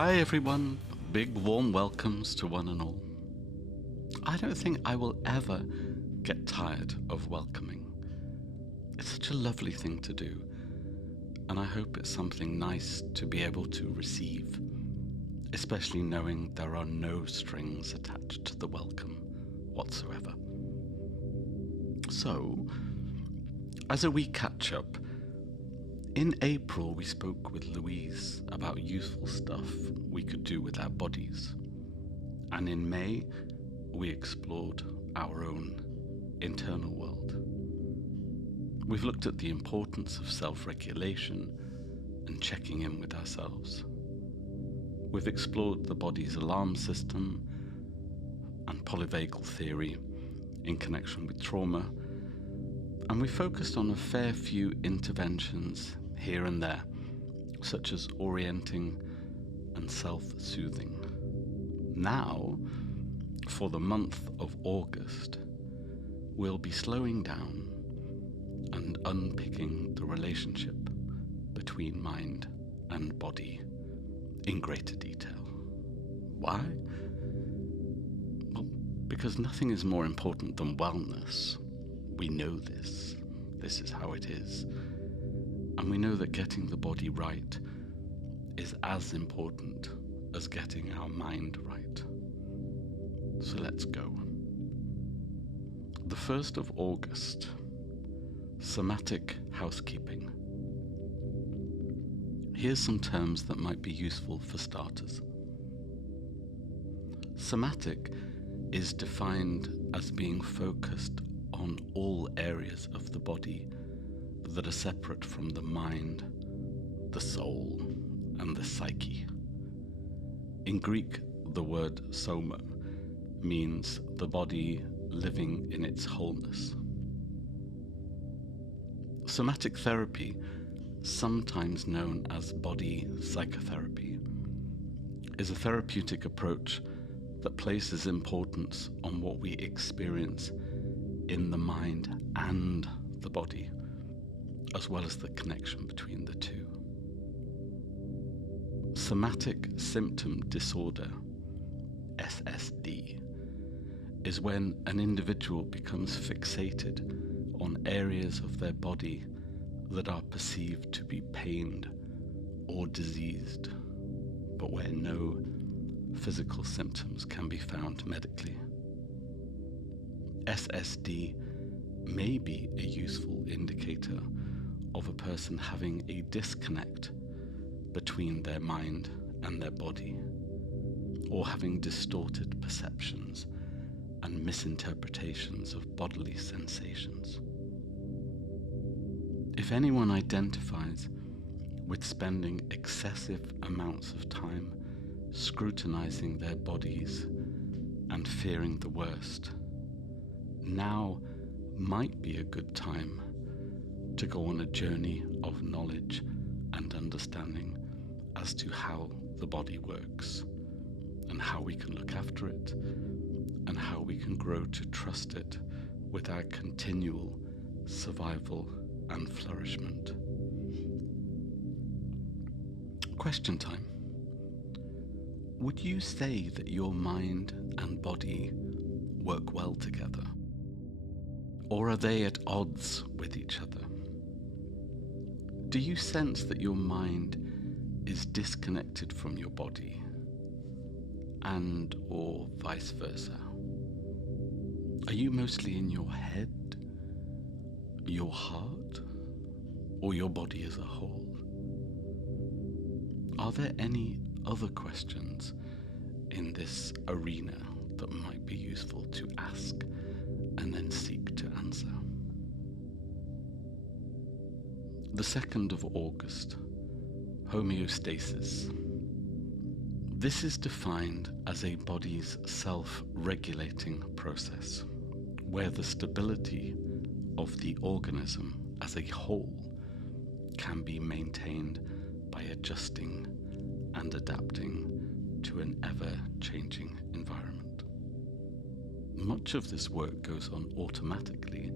Hi everyone, big warm welcomes to one and all. I don't think I will ever get tired of welcoming. It's such a lovely thing to do, and I hope it's something nice to be able to receive, especially knowing there are no strings attached to the welcome whatsoever. So, as a wee catch-up, in April we spoke with Louise about useful stuff we could do with our bodies, and in May we explored our own internal world. We've looked at the importance of self-regulation and checking in with ourselves. We've explored the body's alarm system and polyvagal theory in connection with trauma, and we focused on a fair few interventions here and there, such as orienting and self-soothing. Now, for the month of August, we'll be slowing down and unpicking the relationship between mind and body in greater detail. Why? Well, because nothing is more important than wellness. We know this. This is how it is. And we know that getting the body right is as important as getting our mind right. So let's go. The 1st of August, somatic housekeeping. Here's some terms that might be useful for starters. Somatic is defined as being focused on all areas of the body that are separate from the mind, the soul, and the psyche. In Greek, the word soma means the body living in its wholeness. Somatic therapy, sometimes known as body psychotherapy, is a therapeutic approach that places importance on what we experience in the mind and the body, as well as the connection between the two. Somatic symptom disorder, SSD, is when an individual becomes fixated on areas of their body that are perceived to be pained or diseased, but where no physical symptoms can be found medically. SSD may be a useful indicator of a person having a disconnect between their mind and their body, or having distorted perceptions and misinterpretations of bodily sensations. If anyone identifies with spending excessive amounts of time scrutinizing their bodies and fearing the worst, now might be a good time to go on a journey of knowledge and understanding as to how the body works and how we can look after it and how we can grow to trust it with our continual survival and flourishment. Question time. Would you say that your mind and body work well together? Or are they at odds with each other? Do you sense that your mind is disconnected from your body, and or vice versa? Are you mostly in your head, your heart, or your body as a whole? Are there any other questions in this arena that might be useful to ask and then seek to answer? The 2nd of August, homeostasis. This is defined as a body's self-regulating process, where the stability of the organism as a whole can be maintained by adjusting and adapting to an ever-changing environment. Much of this work goes on automatically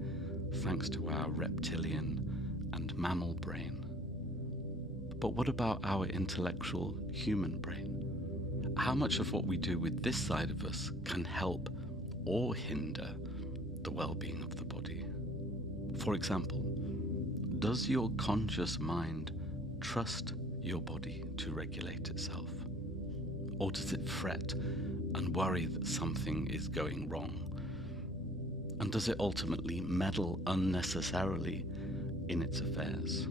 thanks to our reptilian and mammal brain. But what about our intellectual human brain? how much of what we do with this side of us can help or hinder the well-being of the body? For example, does your conscious mind trust your body to regulate itself? Or does it fret and worry that something is going wrong? And does it ultimately meddle unnecessarily in its affairs?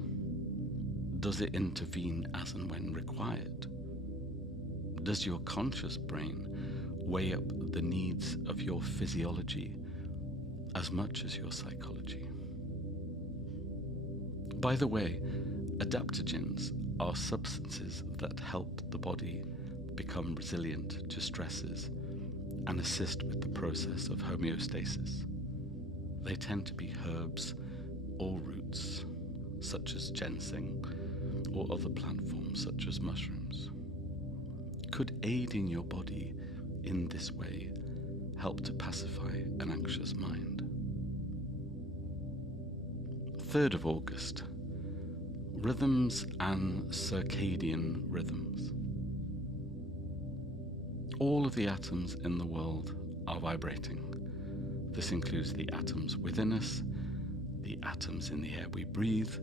Does it intervene as and when required? Does your conscious brain weigh up the needs of your physiology as much as your psychology? By the way, adaptogens are substances that help the body become resilient to stresses and assist with the process of homeostasis. They tend to be herbs or roots, such as ginseng, or other plant forms such as mushrooms. Could aiding your body in this way help to pacify an anxious mind? 3rd of August, rhythms and circadian rhythms. All of the atoms in the world are vibrating. This includes the atoms within us, the atoms in the air we breathe,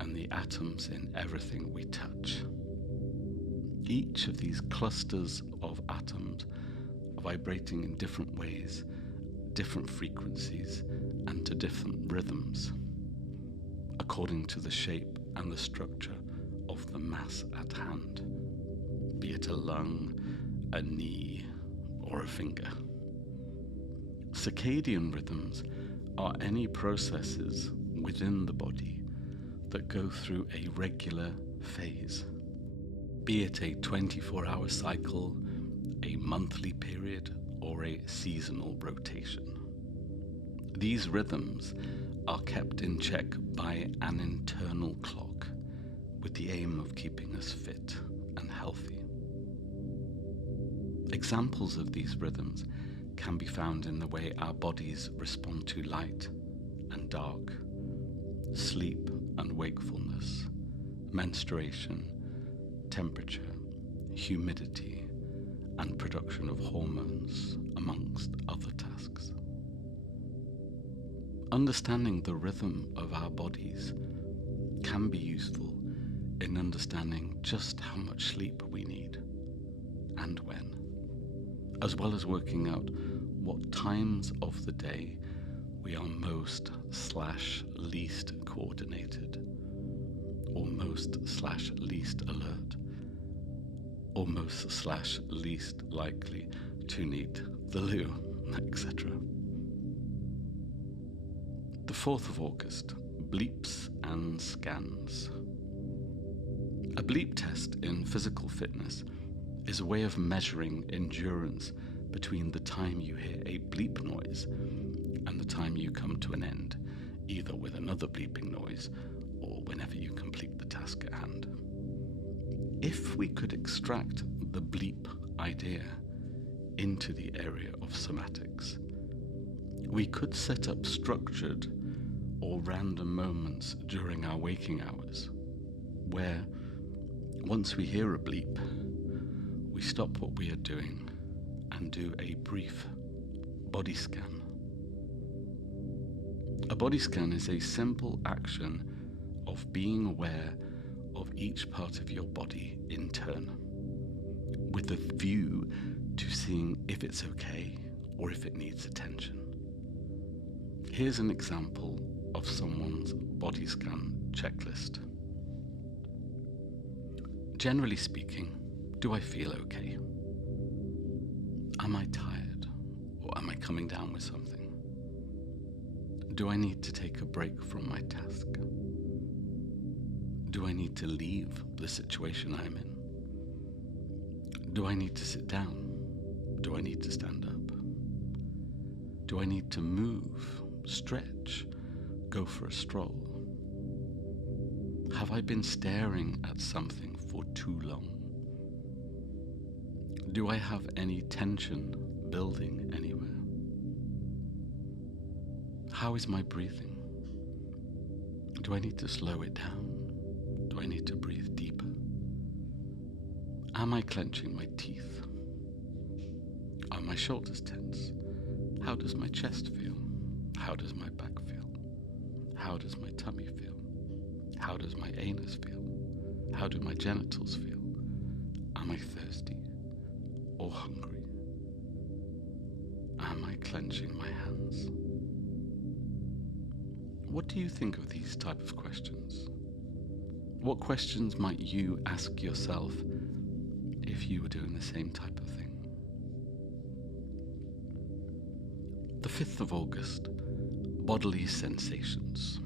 and the atoms in everything we touch. Each of these clusters of atoms are vibrating in different ways, different frequencies, and to different rhythms, according to the shape and the structure of the mass at hand, be it a lung, a knee, or a finger. Circadian rhythms are any processes within the body that go through a regular phase, be it a 24-hour cycle, a monthly period, or a seasonal rotation. These rhythms are kept in check by an internal clock with the aim of keeping us fit and healthy. Examples of these rhythms can be found in the way our bodies respond to light and dark, sleep and wakefulness, menstruation, temperature, humidity, and production of hormones, amongst other tasks. Understanding the rhythm of our bodies can be useful in understanding just how much sleep we need and when, as well as working out what times of the day we are most/least coordinated, or most/least alert, or most/least likely to need the loo, etc. The 4th of August, bleeps and scans. A bleep test in physical fitness is a way of measuring endurance between the time you hear a bleep noise and the time you come to an end, either with another bleeping noise or whenever you complete the task at hand. If we could extract the bleep idea into the area of somatics, we could set up structured or random moments during our waking hours where, once we hear a bleep, we stop what we are doing and do a brief body scan. A body scan is a simple action of being aware of each part of your body in turn, with a view to seeing if it's okay or if it needs attention. Here's an example of someone's body scan checklist. Generally speaking, do I feel okay? Am I tired, or am I coming down with something? Do I need to take a break from my task? Do I need to leave the situation I'm in? Do I need to sit down? Do I need to stand up? Do I need to move, stretch, go for a stroll? Have I been staring at something for too long? Do I have any tension building anywhere? How is my breathing? Do I need to slow it down? Do I need to breathe deeper? Am I clenching my teeth? Are my shoulders tense? How does my chest feel? How does my back feel? How does my tummy feel? How does my anus feel? How do my genitals feel? Am I thirsty or hungry? Am I clenching my hands? What do you think of these type of questions? What questions might you ask yourself if you were doing the same type of thing? The 5th of August, bodily sensations.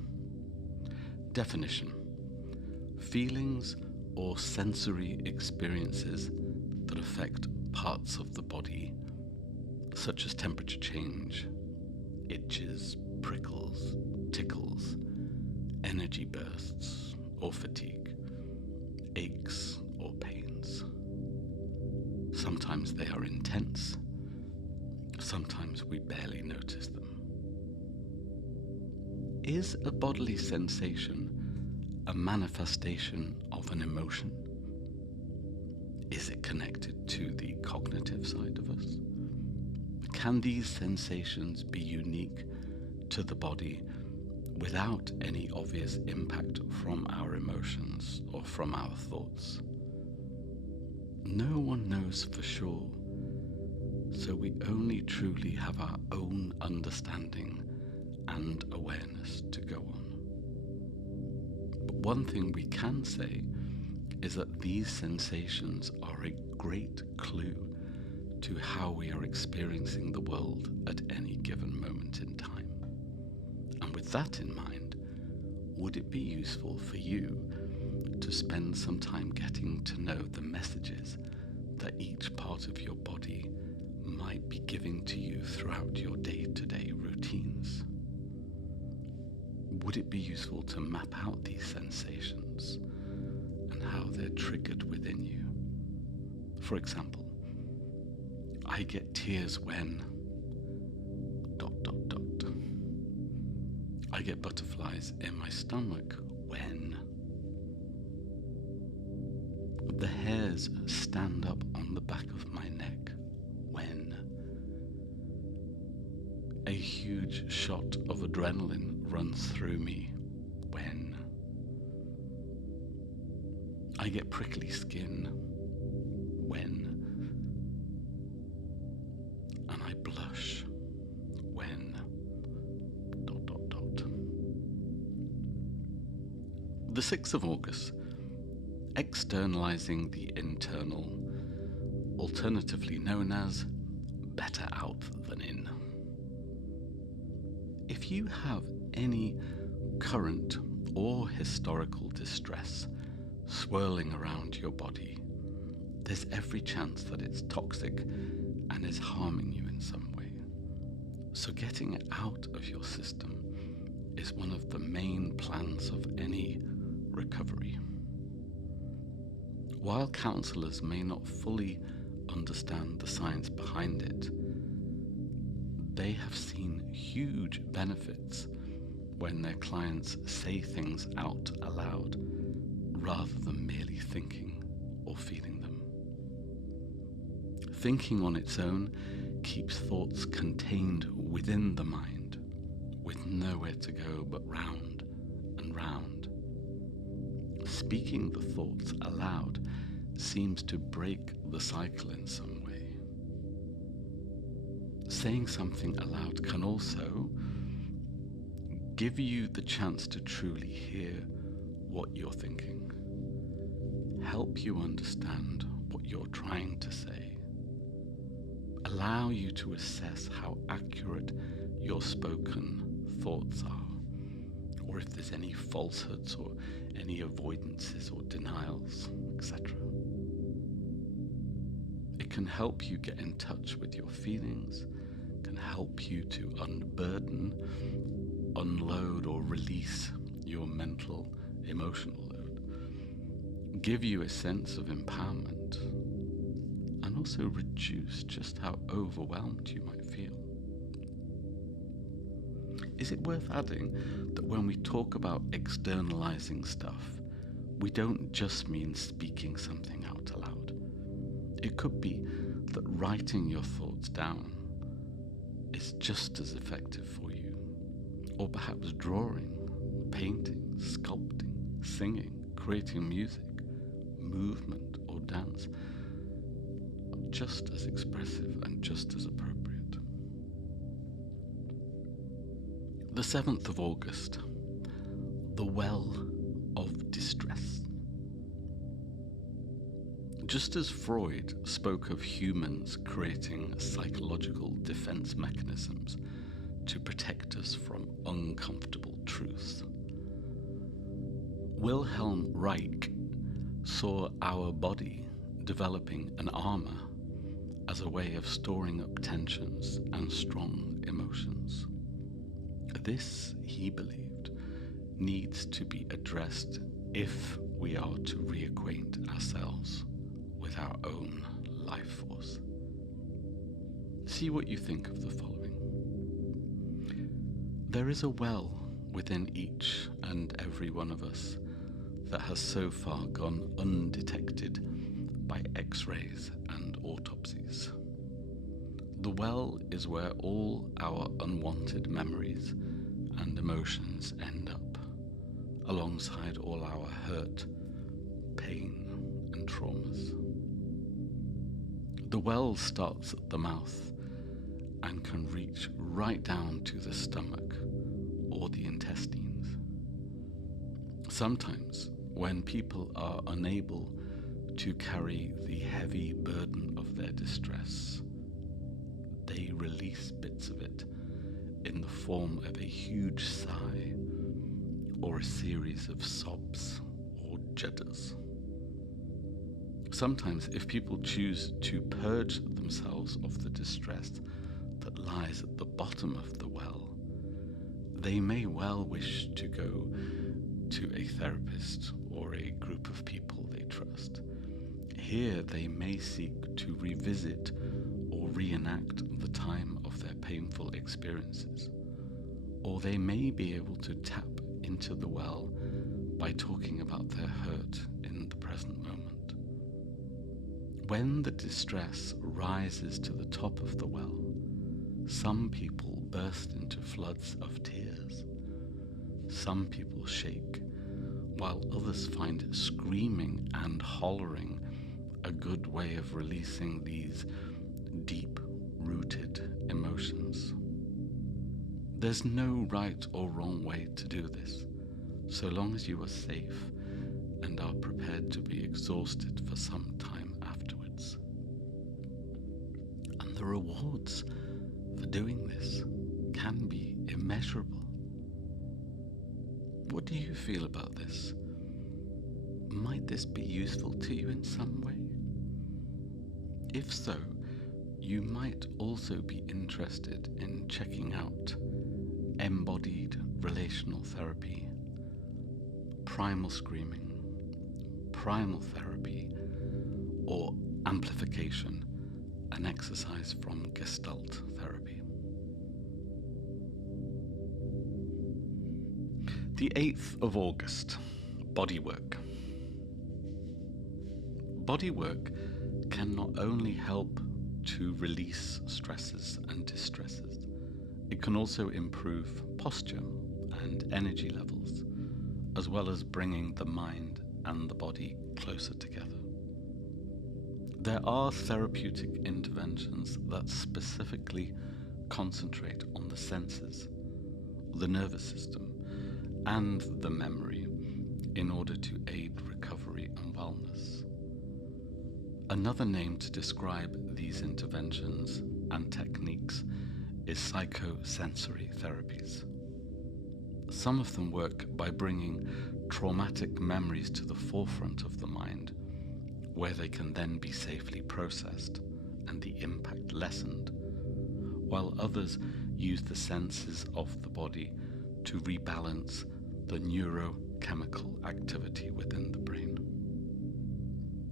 Definition: feelings or sensory experiences that affect parts of the body, such as temperature change, itches, prickles, tickles, energy bursts or fatigue, aches or pains. Sometimes they are intense, sometimes we barely notice them. Is a bodily sensation a manifestation of an emotion? Is it connected to the cognitive side of us? Can these sensations be unique to the body without any obvious impact from our emotions or from our thoughts? No one knows for sure, so we only truly have our own understanding and awareness to go on. But one thing we can say is that these sensations are a great clue to how we are experiencing the world at any given moment in time. And with that in mind, would it be useful for you to spend some time getting to know the messages that each part of your body might be giving to you throughout your day-to-day routines? Would it be useful to map out these sensations and how they're triggered within you? For example, I get tears when ... I get butterflies in my stomach when ... the hairs stand up on the back of my neck when ... a huge shot of adrenaline runs through me when ... I get prickly skin when ... and I blush when ... The 6th of August, externalizing the internal, alternatively known as better out than in. If you have any current or historical distress swirling around your body, there's every chance that it's toxic and is harming you in some way. So getting it out of your system is one of the main plans of any recovery. While counselors may not fully understand the science behind it, they have seen huge benefits when their clients say things out aloud rather than merely thinking or feeling them. Thinking on its own keeps thoughts contained within the mind, with nowhere to go but round and round. Speaking the thoughts aloud seems to break the cycle in some way. Saying something aloud can also give you the chance to truly hear what you're thinking, help you understand what you're trying to say, allow you to assess how accurate your spoken thoughts are, or if there's any falsehoods or any avoidances or denials, etc. It can help you get in touch with your feelings, can help you to unburden, unload or release your mental, emotional load, give you a sense of empowerment, and also reduce just how overwhelmed you might feel. Is it worth adding that when we talk about externalizing stuff, we don't just mean speaking something out aloud. It could be that writing your thoughts down is just as effective for you, or perhaps drawing, painting, sculpting, singing, creating music, movement, or dance are just as expressive and just as appropriate. The 7th of August, the well of distress. Just as Freud spoke of humans creating psychological defense mechanisms to protect us from uncomfortable truths, Wilhelm Reich saw our body developing an armor as a way of storing up tensions and strong emotions. This, he believed, needs to be addressed if we are to reacquaint ourselves with our own life force. See what you think of the following. There is a well within each and every one of us that has so far gone undetected by X-rays and autopsies. The well is where all our unwanted memories and emotions end up, alongside all our hurt, pain, and traumas. The well starts at the mouth and can reach right down to the stomach or the intestines. Sometimes, when people are unable to carry the heavy burden of their distress, they release bits of it in the form of a huge sigh or a series of sobs or judders. Sometimes, if people choose to purge themselves of the distress that lies at the bottom of the well, they may well wish to go to a therapist or a group of people they trust. Here they may seek to revisit or reenact the time of their painful experiences, or they may be able to tap into the well by talking about their hurt in the present moment. When the distress rises to the top of the well, some people burst into floods of tears. Some people shake, while others find screaming and hollering a good way of releasing these deep-rooted emotions. There's no right or wrong way to do this, so long as you are safe and are prepared to be exhausted for some time afterwards. And the rewards for doing this can be immeasurable. What do you feel about this? Might this be useful to you in some way? If so, you might also be interested in checking out embodied relational therapy, primal screaming, primal therapy, or amplification, an exercise from Gestalt therapy. The 8th of August, bodywork. Bodywork can not only help to release stresses and distresses, it can also improve posture and energy levels, as well as bringing the mind and the body closer together. There are therapeutic interventions that specifically concentrate on the senses, the nervous system, and the memory in order to aid recovery and wellness. Another name to describe these interventions and techniques is psychosensory therapies. Some of them work by bringing traumatic memories to the forefront of the mind, where they can then be safely processed and the impact lessened, while others use the senses of the body to rebalance the neurochemical activity within the brain.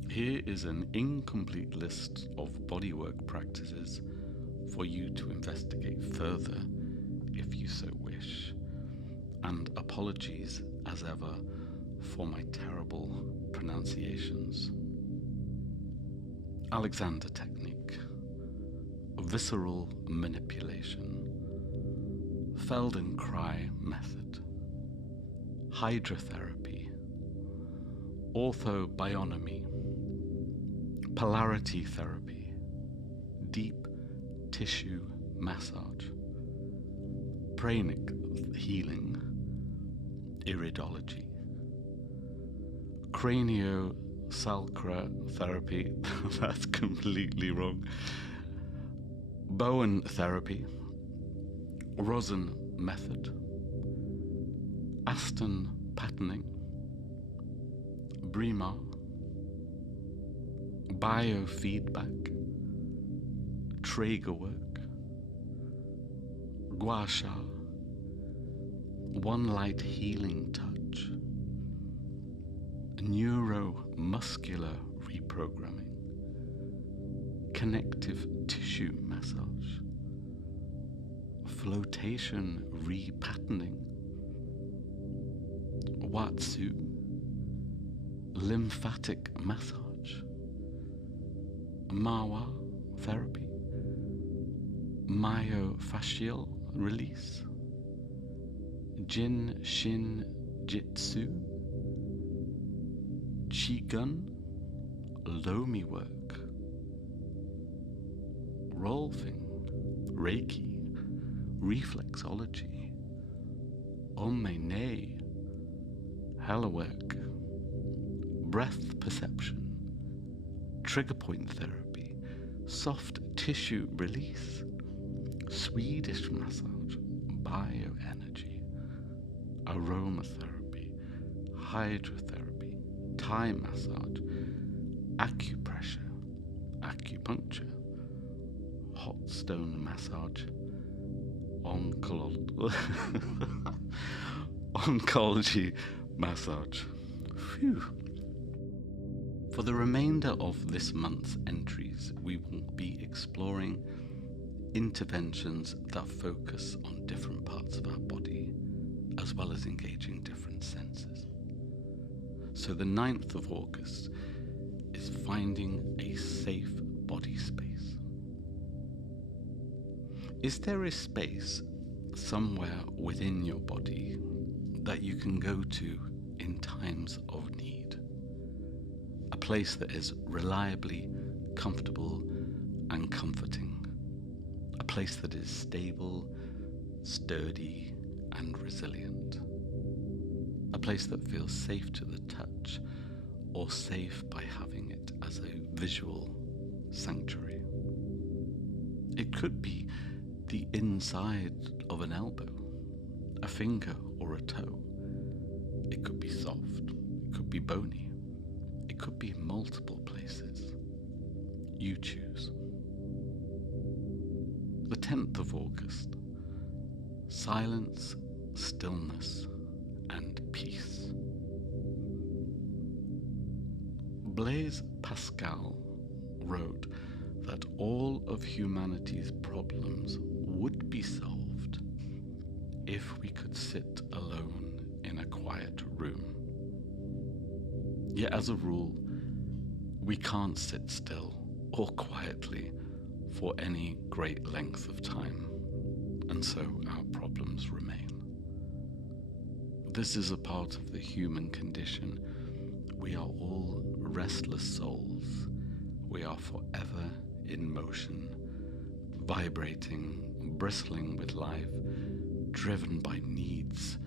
Here is an incomplete list of bodywork practices for you to investigate further if you so wish. And apologies as ever for my terrible pronunciations. Alexander technique, visceral manipulation, Feldenkrais method, hydrotherapy, orthobionomy, polarity therapy, deep tissue massage, pranic healing, iridology, craniosacral therapy, that's completely wrong, Bowen therapy, rosin method, Aston patterning, Brema, biofeedback, Traeger work, gua sha, one light healing touch, neuromuscular reprogramming, connective tissue massage, flotation repatterning, watsu, lymphatic massage, mawa therapy, myofascial release, jin shin jitsu, qigong, lomi work, rolfing, reiki, reflexology, omene, hella work, breath perception, trigger point therapy, soft tissue release, Swedish massage, bioenergy, aromatherapy, hydrotherapy, Thai massage, acupressure, acupuncture, hot stone massage, oncology massage. Phew. For the remainder of this month's entries, we will be exploring interventions that focus on different parts of our body, as well as engaging different senses. So the 9th of August is finding a safe body space. Is there a space somewhere within your body that you can go to in times of need? A place that is reliably comfortable and comforting. A place that is stable, sturdy, and resilient. A place that feels safe to the touch, or safe by having it as a visual sanctuary. It could be the inside of an elbow, a finger or a toe. It could be soft, it could be bony, it could be in multiple places. You choose. The 10th of August, silence, stillness, and peace. Blaise Pascal wrote that all of humanity's problems would be solved if we could sit alone in a quiet room. Yet as a rule, we can't sit still or quietly for any great length of time, and so our problems remain. This is a part of the human condition. We are all restless souls. We are forever in motion, vibrating, bristling with life, driven by needs,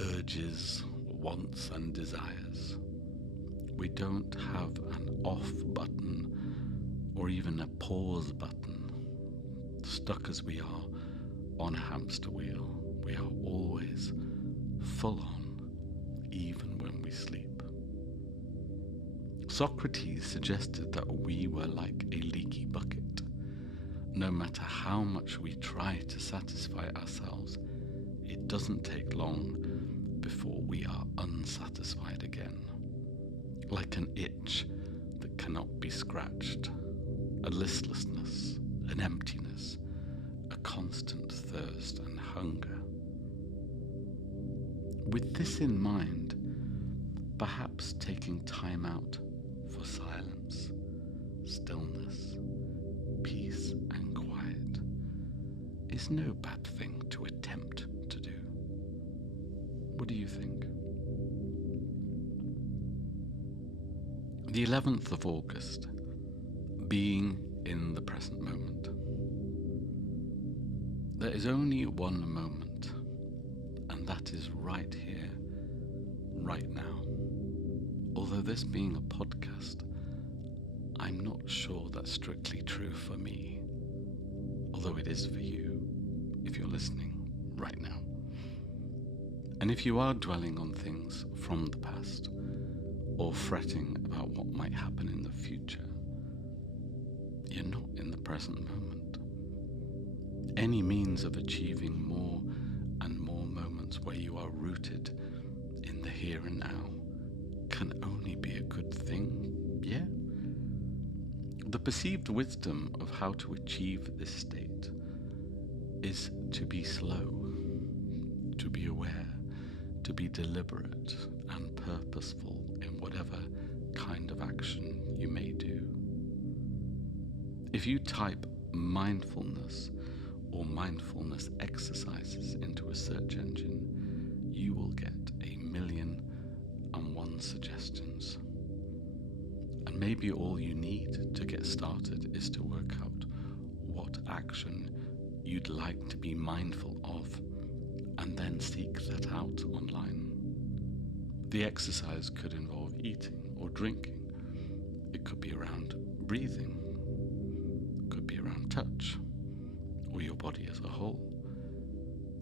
urges, wants, and desires. We don't have an off button or even a pause button. Stuck as we are on a hamster wheel, we are always full on, even when we sleep. Socrates suggested that we were like a leaky bucket. No matter how much we try to satisfy ourselves, it doesn't take long before we are unsatisfied again. Like an itch that cannot be scratched, a listlessness, an emptiness, a constant thirst and hunger. With this in mind, perhaps taking time out for silence, stillness, peace and quiet is no bad thing to attempt to do. What do you think? The 11th of August, being in the present moment. There is only one moment, and that is right here, right now. Although this being a podcast, I'm not sure that's strictly true for me, although it is for you, if you're listening right now. And if you are dwelling on things from the past, or fretting about what might happen in the future, you're not in the present moment. Any means of achieving more and more moments where you are rooted in the here and now can only be a good thing, yeah? The perceived wisdom of how to achieve this state is to be slow, to be aware, to be deliberate and purposeful in whatever kind of action you may do. If you type mindfulness or mindfulness exercises into a search engine, you will get 1,000,001 suggestions. And maybe all you need to get started is to work out what action you'd like to be mindful of, and then seek that out online. The exercise could involve eating or drinking. It could be around breathing. It could be around touch, or your body as a whole.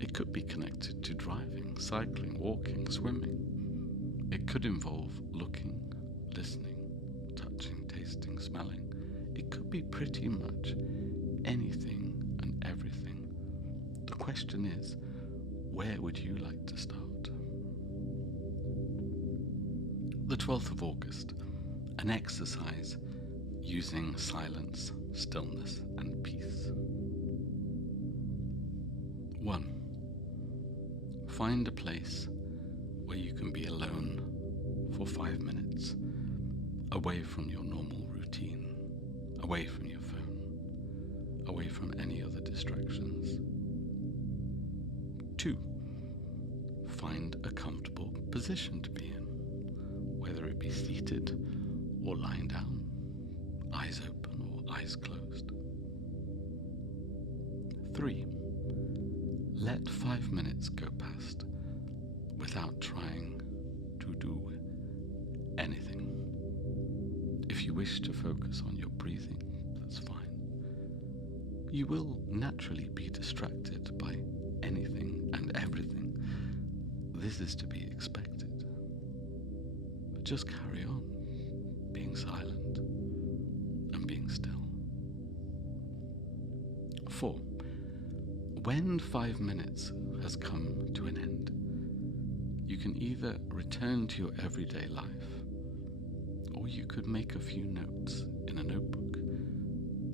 It could be connected to driving, cycling, walking, swimming. It could involve looking, listening, touching, tasting, smelling. It could be pretty much anything and everything. The question is, where would you like to start? The 12th of August, an exercise using silence, stillness, and peace. 1. Find a place where you can be alone for 5 minutes, away from your normal routine, away from your phone, away from any other distractions. 2. Find a comfortable position to be in, whether it be seated or lying down, eyes open or eyes closed. 3. Let 5 minutes go past without trying to do anything. If you wish to focus on your breathing, that's fine. You will naturally be distracted by anything and everything. This is to be expected. But just carry on being silent and being still. 4. When 5 minutes has come to an end, you can either return to your everyday life, or you could make a few notes in a notebook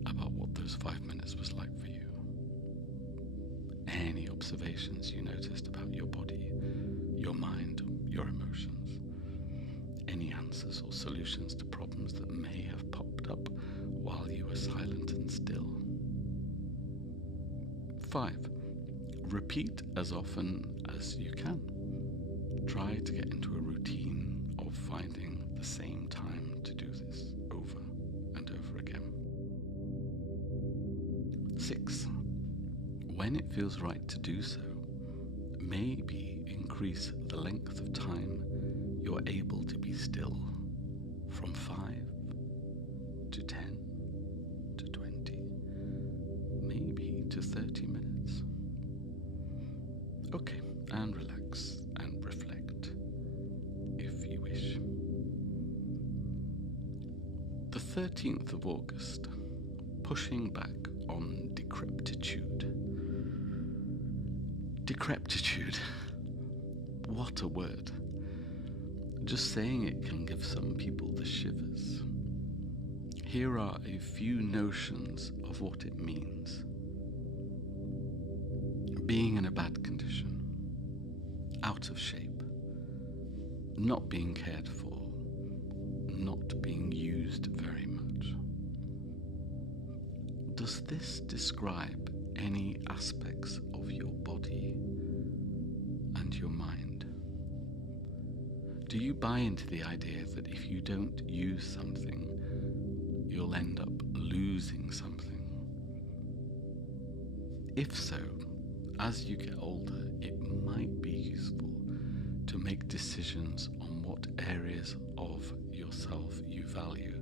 about what those 5 minutes was like for you. Any observations you noticed about your body, your mind, your emotions. Any answers or solutions to problems that may have popped up while you were silent and still. 5. Repeat as often as you can. Try to get into a routine of finding the same time to do this over and over again. 6. When it feels right to do so, maybe increase the length of time you're able to be still from 5 to 10 to 20, maybe to 30 minutes. Okay, and relax and reflect if you wish. The 13th of August, pushing back on decrepitude. Decrepitude. What a word. Just saying it can give some people the shivers. Here are a few notions of what it means. Being in a bad condition, out of shape, not being cared for, not being used very much, does this describe any aspects of your body and your mind? Do you buy into the idea that if you don't use something, you'll end up losing something? If so, as you get older, it might be useful to make decisions on what areas of yourself you value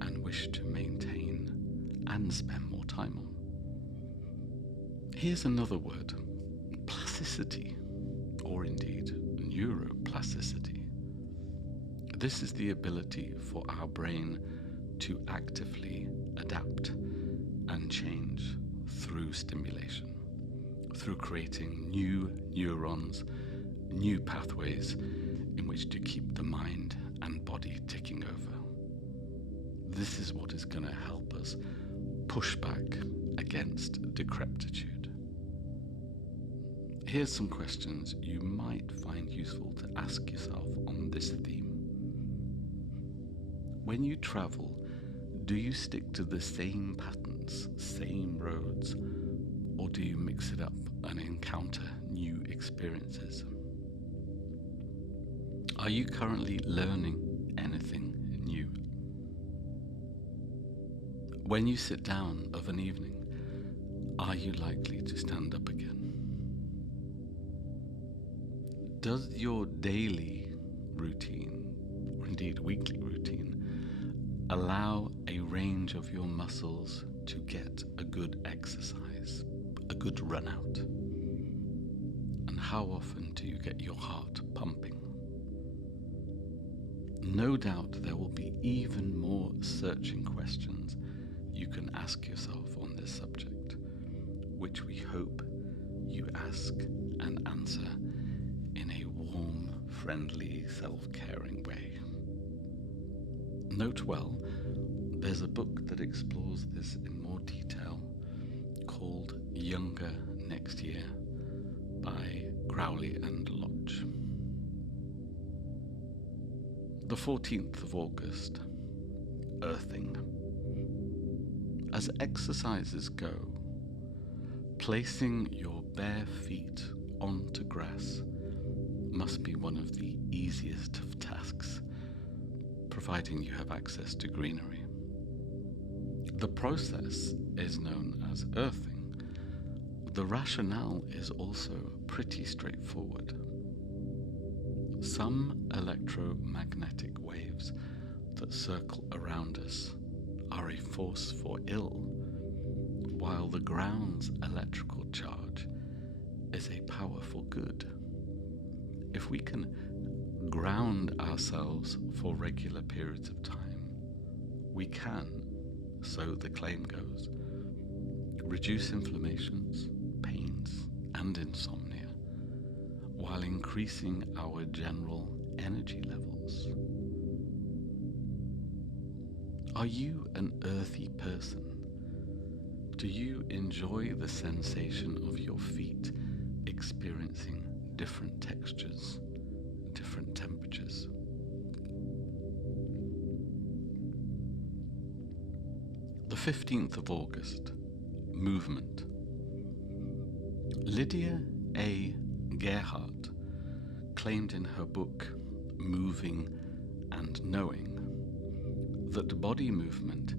and wish to maintain and spend more time on. Here's another word: plasticity, or indeed neuroplasticity. This is the ability for our brain to actively adapt and change through stimulation, through creating new neurons, new pathways in which to keep the mind and body ticking over. This is what is going to help us push back against decrepitude. Here's some questions you might find useful to ask yourself on this theme. When you travel, do you stick to the same patterns, same roads, or do you mix it up and encounter new experiences? Are you currently learning anything new? When you sit down of an evening, are you likely to stand up again? Does your daily routine, or indeed weekly routine, allow a range of your muscles to get a good exercise, a good run out? And how often do you get your heart pumping? No doubt there will be even more searching questions you can ask yourself on this subject, which we hope you ask and answer in a warm, friendly, self-caring way. Note well, there's a book that explores this in more detail called Younger Next Year by Crowley and Lodge. The 14th of August, earthing. As exercises go, placing your bare feet onto grass must be one of the easiest of tasks, providing you have access to greenery. The process is known as earthing. The rationale is also pretty straightforward. Some electromagnetic waves that circle around us are a force for ill, while the ground's electrical charge is a power for good. If we can ground ourselves for regular periods of time, we can, so the claim goes, reduce inflammations, pains, and insomnia, while increasing our general energy levels. Are you an earthy person? Do you enjoy the sensation of your feet experiencing different textures, different temperatures? The 15th of August, movement. Lydia A. Gerhardt claimed in her book Moving and Knowing that body movement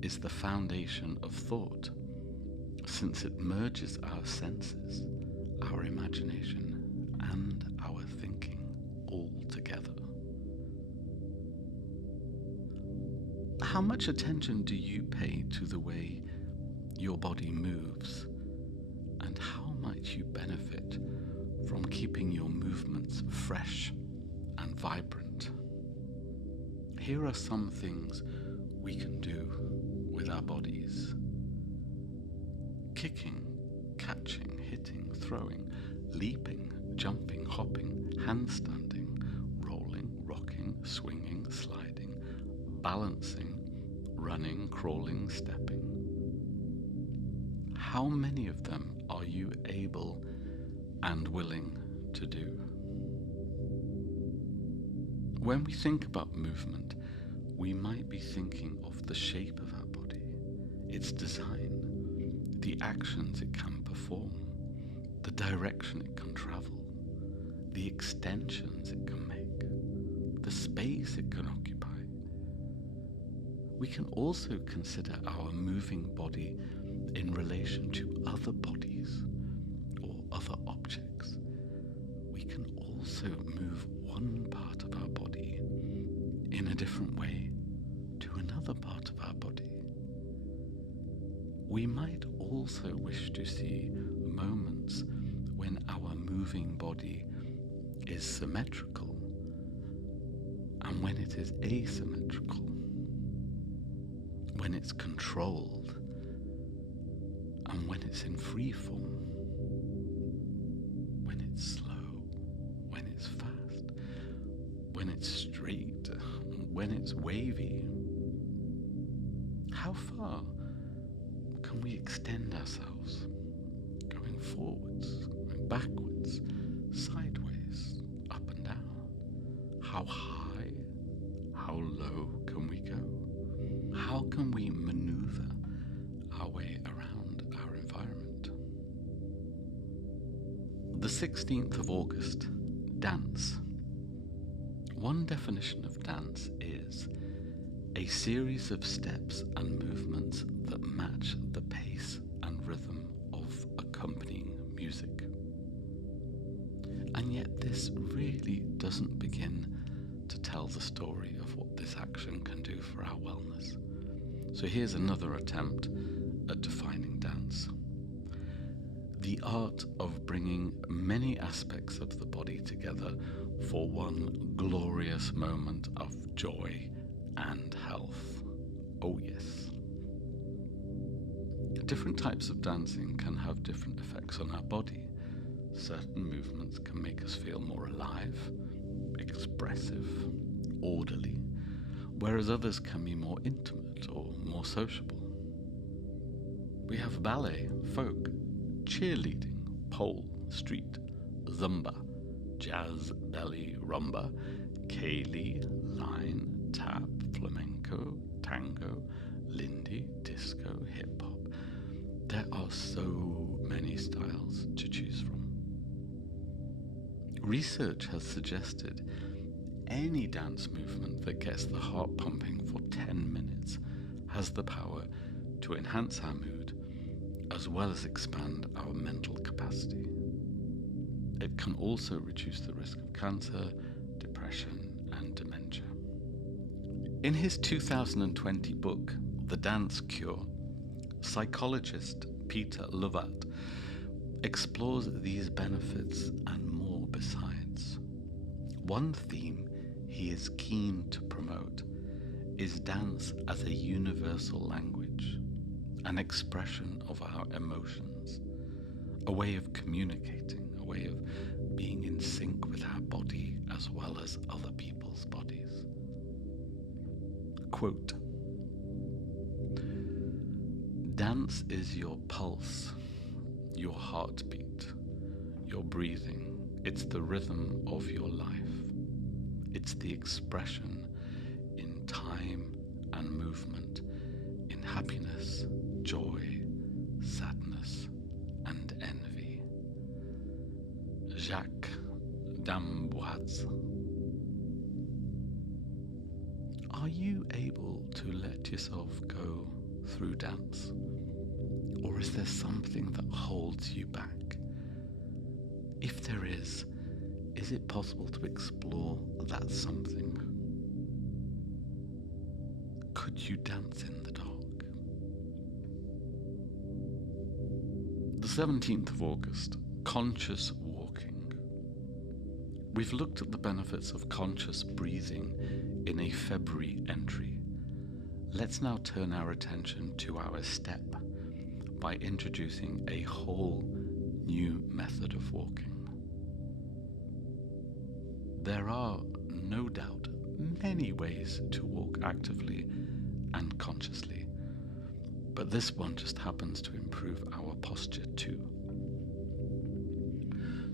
is the foundation of thought, since it merges our senses, our imagination, and our thinking all together. How much attention do you pay to the way your body moves, and how might you benefit from keeping your movements fresh and vibrant? Here are some things we can do with our bodies. Kicking, catching, hitting, throwing, leaping, jumping, hopping, handstanding, rolling, rocking, swinging, sliding, balancing, running, crawling, stepping. How many of them are you able and willing to do? When we think about movement, we might be thinking of the shape of our body, its design, the actions it can perform, the direction it can travel, the extensions it can make, the space it can occupy. We can also consider our moving body in relation to other bodies or other objects. We can also move one part of our body in a different way to another part of our body. We might also wish to see moments when our moving body is symmetrical and when it is asymmetrical, when it's controlled and when it's in free form, when it's slow, when it's fast, when it's straight, when it's wavy. How far can we extend ourselves, going forwards, going backwards, sideways, up and down? How high, how low can we go? How can we maneuver our way around our environment? The 16th of August, dance. One definition of dance is a series of steps and movements that match the pace and rhythm of accompanying music. And yet this really doesn't begin to tell the story of what this action can do for our wellness. So here's another attempt at defining dance. The art of bringing many aspects of the body together for one glorious moment of joy and health. Oh yes. Different types of dancing can have different effects on our body. Certain movements can make us feel more alive, expressive, orderly, whereas others can be more intimate or more sociable. We have ballet, folk, cheerleading, pole, street, zumba, jazz, belly, rumba, ceilidh, line, tap, flamenco, tango, lindy, disco, hip-hop. There are so many styles to choose from. Research has suggested any dance movement that gets the heart pumping for 10 minutes has the power to enhance our mood as well as expand our mental capacity. It can also reduce the risk of cancer, depression, and dementia. In his 2020 book, The Dance Cure, psychologist Peter Lovat explores these benefits and more besides. One theme he is keen to promote is dance as a universal language, an expression of our emotions, a way of communicating, a way of being in sync with our body as well as other people's bodies. Quote, "Dance is your pulse, your heartbeat, your breathing. It's the rhythm of your life. It's the expression in time and movement, in happiness, joy, sadness, and envy." Jacques d'Amboise. Are you able to let yourself go through dance? Or is there something that holds you back? If there is it possible to explore that something? Could you dance in the dark? The 17th of August, conscious walking. We've looked at the benefits of conscious breathing in a February entry. Let's now turn our attention to our step by introducing a whole new method of walking. There are, no doubt, many ways to walk actively and consciously, but this one just happens to improve our posture too.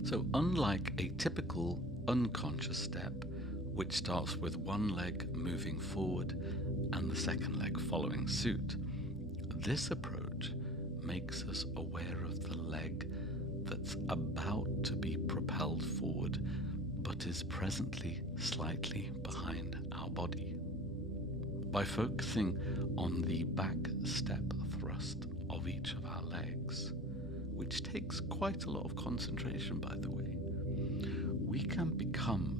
So unlike a typical unconscious step, which starts with one leg moving forward and the second leg following suit, This approach makes us aware of the leg that's about to be propelled forward but is presently slightly behind our body. By focusing on the back step thrust of each of our legs, which takes quite a lot of concentration, by the way, we can become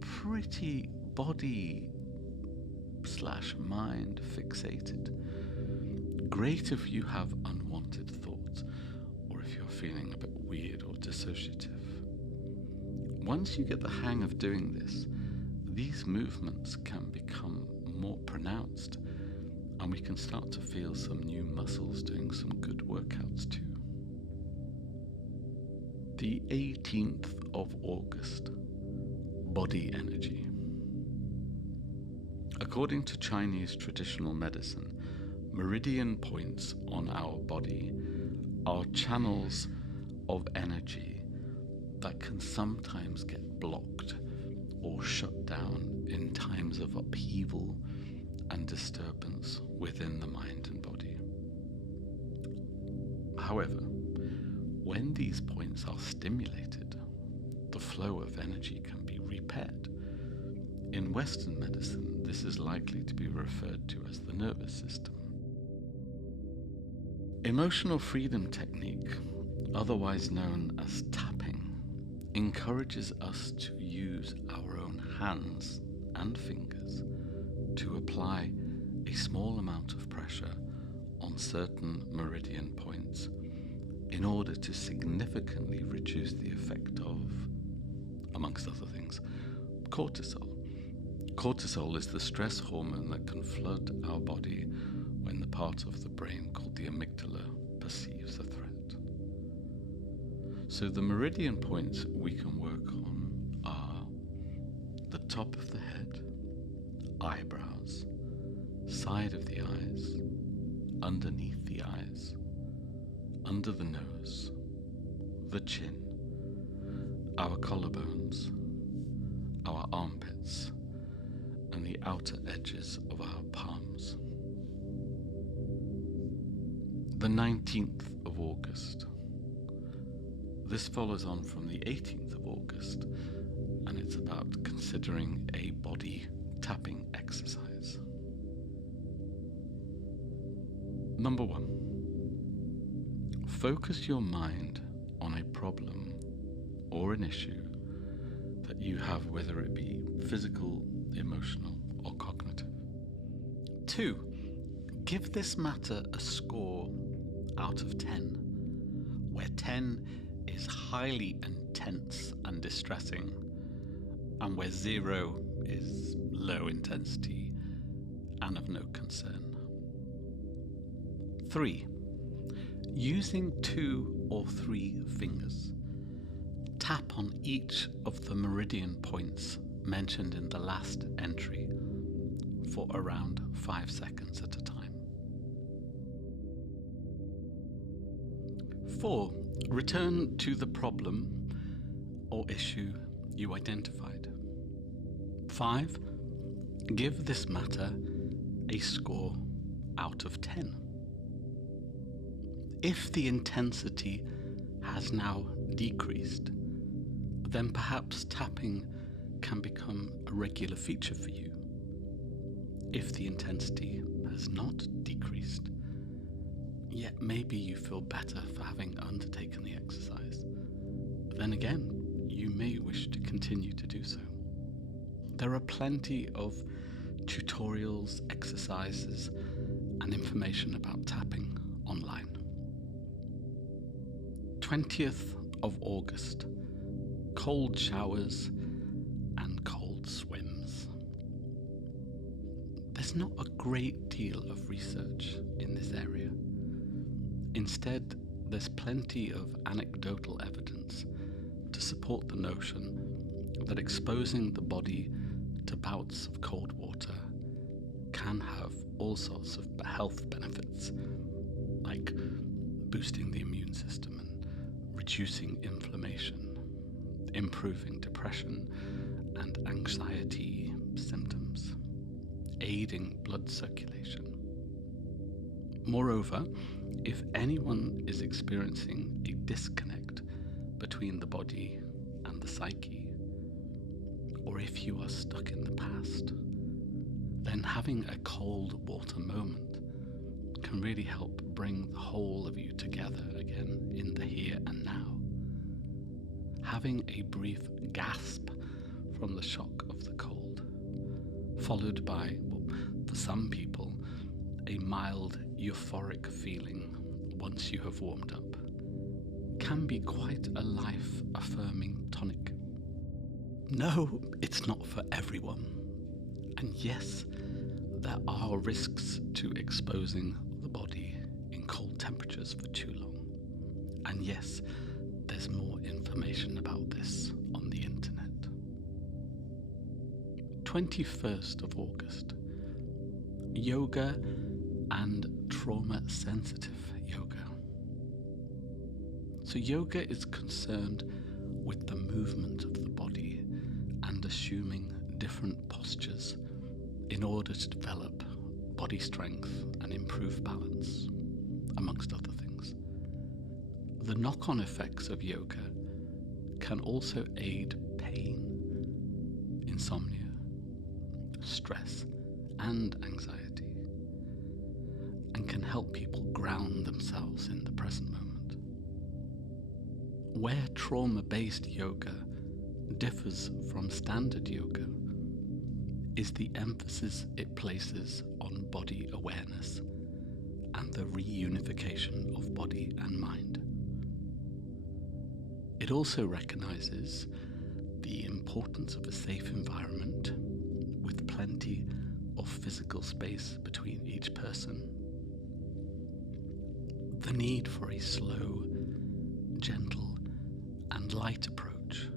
pretty body/mind fixated. Great if you have unwanted thoughts, or if you're feeling a bit weird or dissociative. Once you get the hang of doing this, these movements can become more pronounced, and we can start to feel some new muscles doing some good workouts too. The 18th of August, body energy. According to Chinese traditional medicine, meridian points on our body are channels of energy that can sometimes get blocked or shut down in times of upheaval and disturbance within the mind and body. However, when these points are stimulated, the flow of energy can be repaired. In Western medicine, this is likely to be referred to as the nervous system. Emotional freedom technique, otherwise known as tapping, encourages us to use our own hands and fingers to apply a small amount of pressure on certain meridian points in order to significantly reduce the effect of, amongst other things, cortisol. Cortisol is the stress hormone that can flood our body when the part of the brain called the amygdala perceives a threat. So the meridian points we can work on are the top of the head, eyebrows, side of the eyes, underneath the eyes, under the nose, the chin, our collarbones, our armpits, and the outer edges of our palms. The 19th of August. This follows on from the 18th of August, and it's about considering a body tapping exercise. Number 1. Focus your mind on a problem or an issue that you have, whether it be physical, emotional, or cognitive. 2. Give this matter a score out of 10, where 10 is highly intense and distressing, and where 0 is low intensity and of no concern. 3. Using 2 or 3 fingers, tap on each of the meridian points mentioned in the last entry for around 5 seconds at a time. 4. Return to the problem or issue you identified. 5. Give this matter a score out of 10. If the intensity has now decreased, then perhaps tapping can become a regular feature for you. If the intensity has not decreased, yet maybe you feel better for having undertaken the exercise, then again, you may wish to continue to do so. There are plenty of tutorials, exercises, and information about tapping online. 20th of August, cold showers and cold swims. There's not a great deal of research in this area. Instead, there's plenty of anecdotal evidence to support the notion that exposing the body to bouts of cold water can have all sorts of health benefits, like boosting the immune system and reducing inflammation, improving depression and anxiety symptoms, aiding blood circulation. Moreover, if anyone is experiencing a disconnect between the body and the psyche, or if you are stuck in the past, then having a cold water moment can really help bring the whole of you together again in the here and now. Having a brief gasp from the shock of the cold, followed by, for some people, a mild euphoric feeling once you have warmed up, can be quite a life-affirming tonic. No, it's not for everyone. And yes, there are risks to exposing the body in cold temperatures for too long. And yes, there's more information about this on the internet. 21st of August, yoga and trauma-sensitive yoga. So yoga is concerned with the movement of the body and assuming different postures in order to develop body strength and improve balance, amongst other things. The knock-on effects of yoga can also aid pain, insomnia, stress, and anxiety, and can help people ground themselves in the present moment. Where trauma-based yoga differs from standard yoga is the emphasis it places on body awareness and the reunification of body and mind. It also recognizes the importance of a safe environment with plenty of physical space between each person, the need for a slow, gentle, and light approach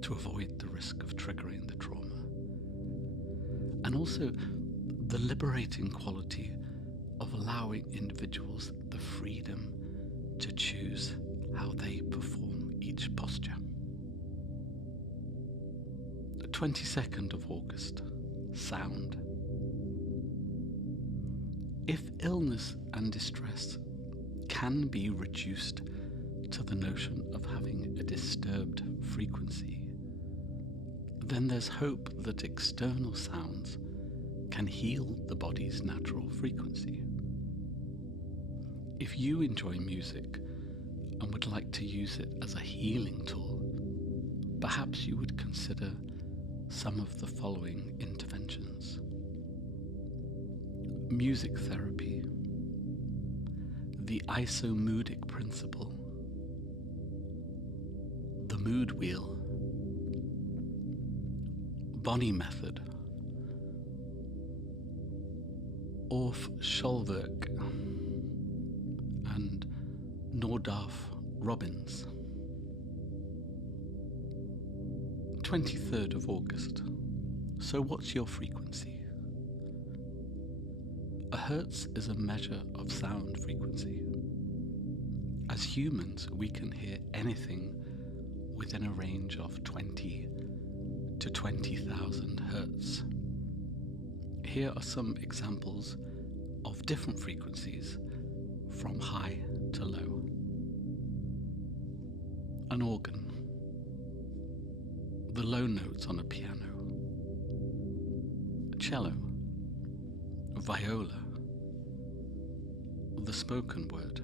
to avoid the risk of triggering the trauma, and also the liberating quality of allowing individuals the freedom to choose how they perform each posture. The 22nd of August, sound. If illness and distress can be reduced to the notion of having a disturbed frequency, then there's hope that external sounds can heal the body's natural frequency. If you enjoy music and would like to use it as a healing tool, perhaps you would consider some of the following interventions. Music therapy, the isomoodic principle, the mood wheel, Bonnie method, Orff Scholwerk, and Nordaf Robbins. 23rd of August. So what's your frequency? A hertz is a measure of sound frequency. As humans, we can hear anything within a range of 20 to 20,000 hertz. Here are some examples of different frequencies from high to low. An organ, the low notes on a piano, a cello, a viola, the spoken word,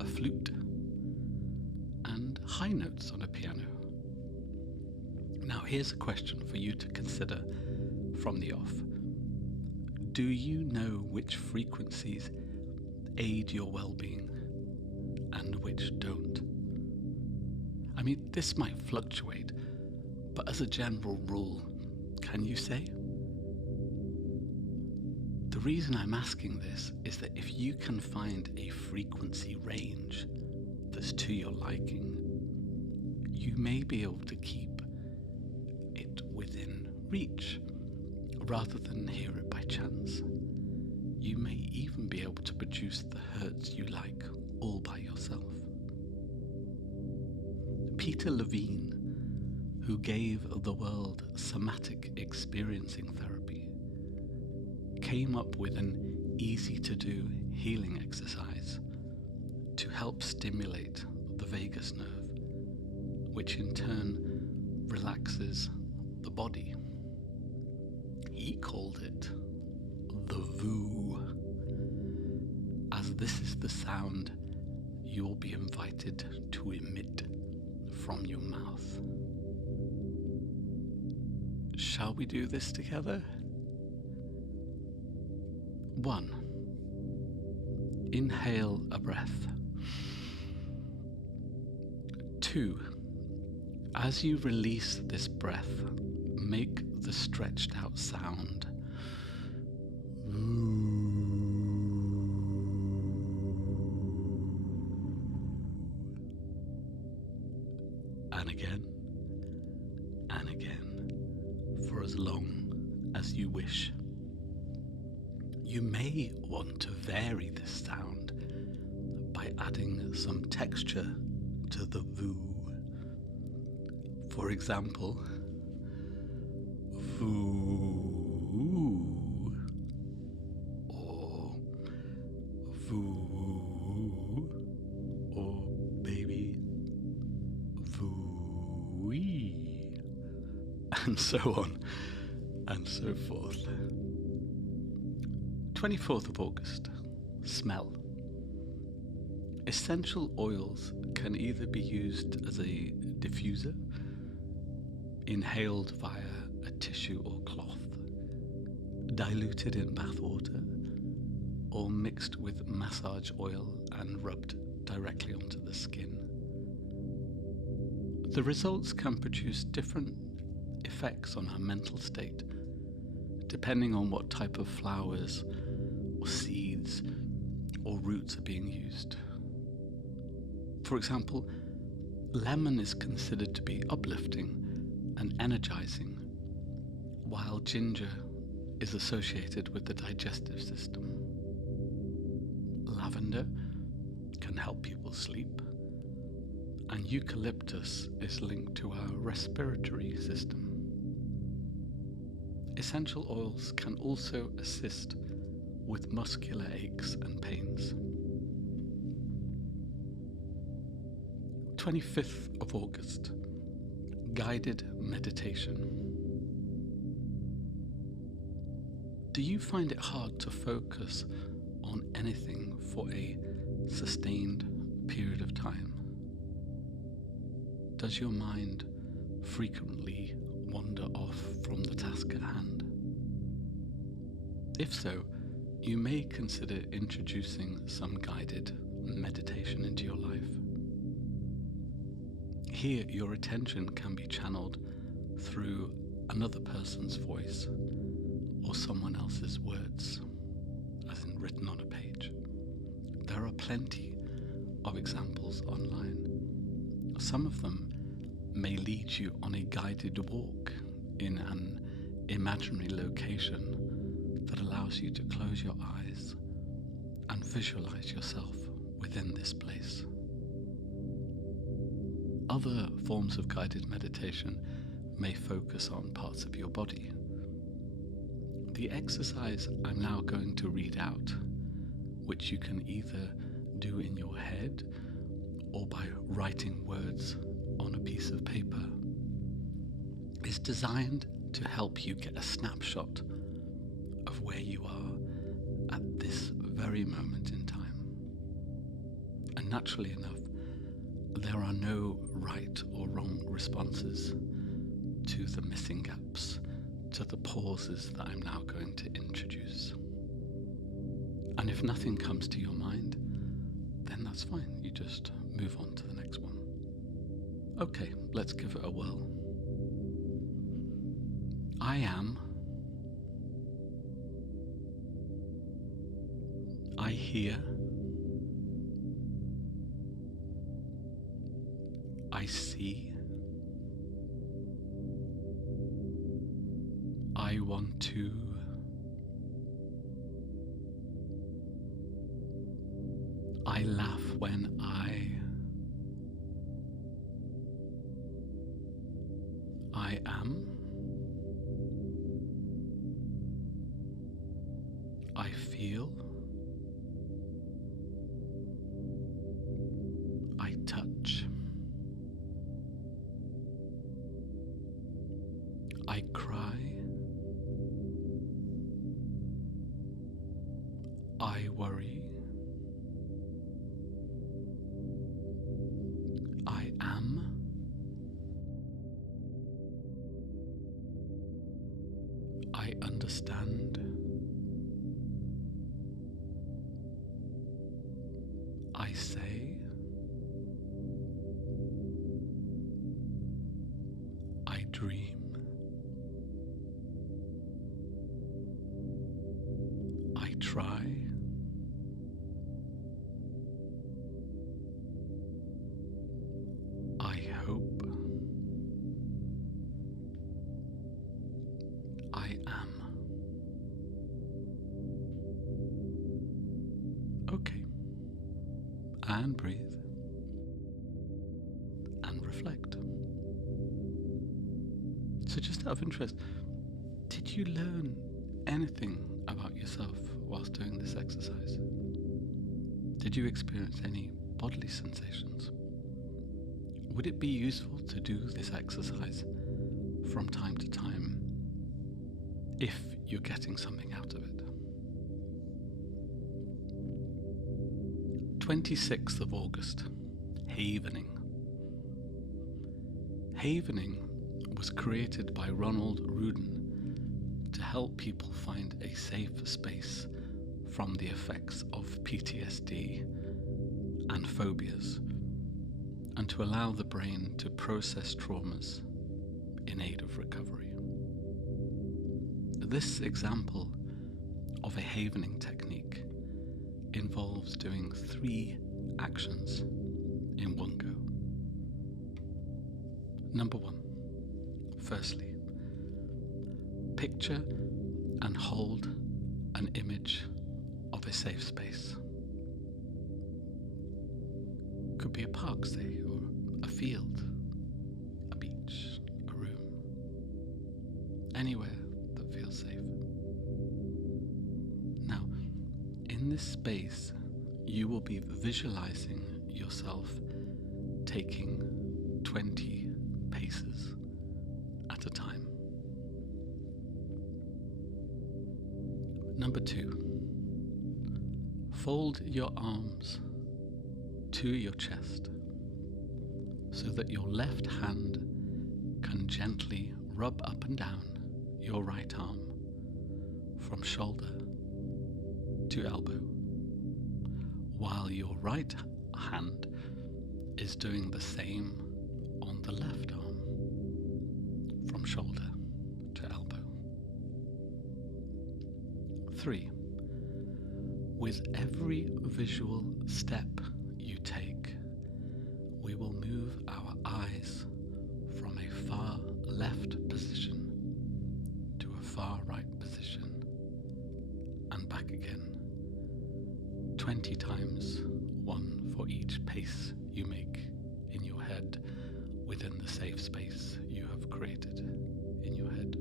a flute, and high notes on a piano. Now here's a question for you to consider from the off. Do you know which frequencies aid your well-being and which don't? I mean, this might fluctuate, but as a general rule, can you say? The reason I'm asking this is that if you can find a frequency range that's to your liking, you may be able to keep it within reach rather than hear it by chance. You may even be able to produce the hertz you like all by yourself. Peter Levine, who gave the world somatic experiencing therapy, came up with an easy to do healing exercise to help stimulate the vagus nerve, which in turn relaxes the body. He called it the VOO, as this is the sound you will be invited to emit from your mouth. Shall we do this together? 1. Inhale a breath. 2. As you release this breath, make the stretched out sound. And again, and again, for as long as you wish. You may want to vary this sound by adding some texture to the VOO. For example, VOO, or VOO, or baby VOO-wee, and so on and so forth. 24th of August, smell. Essential oils can either be used as a diffuser, inhaled via a tissue or cloth, diluted in bath water, or mixed with massage oil and rubbed directly onto the skin. The results can produce different effects on our mental state, depending on what type of flowers or seeds or roots are being used. For example, lemon is considered to be uplifting and energizing, while ginger is associated with the digestive system. Lavender can help people sleep, and eucalyptus is linked to our respiratory system. Essential oils can also assist with muscular aches and pains. 25th of August, guided meditation. Do you find it hard to focus on anything for a sustained period of time? Does your mind frequently wander off from the task at hand? If so, you may consider introducing some guided meditation into your life. Here, your attention can be channeled through another person's voice or someone else's words, as in written on a page. There are plenty of examples online. Some of them may lead you on a guided walk in an imaginary location that allows you to close your eyes and visualize yourself within this place. Other forms of guided meditation may focus on parts of your body. The exercise I'm now going to read out, which you can either do in your head or by writing words on a piece of paper, is designed to help you get a snapshot of where you are at this very moment in time. And naturally enough, there are no right or wrong responses to the missing gaps, to the pauses that I'm now going to introduce. And if nothing comes to your mind, then that's fine. You just move on to the next one. Okay, let's give it a whirl. I am. I hear. I see. I want to. I laugh when I am. I feel. I cry. I worry. I am. I understand. I say. I dream. I try. I hope. I am. Okay. And breathe. And reflect. So just out of interest, did you learn anything about yourself whilst doing this exercise? Did you experience any bodily sensations? Would it be useful to do this exercise from time to time if you're getting something out of it? 26th of August, havening. Havening was created by Ronald Rudin to help people find a safe space from the effects of PTSD and phobias, and to allow the brain to process traumas in aid of recovery. This example of a havening technique involves doing 3 actions in one go. Number 1. Firstly, picture and hold an image of a safe space. Could be a park, say, or a field, a beach, a room, anywhere that feels safe. Now, in this space, you will be visualizing yourself taking 20 paces at a time. Number 2, fold your arms to your chest so that your left hand can gently rub up and down your right arm from shoulder to elbow, while your right hand is doing the same on the left arm from shoulder to elbow. 3. With every visual step you take, we will move our eyes from a far left position to a far right position and back again, 20 times, 1 for each pace you make in your head within the safe space you have created in your head.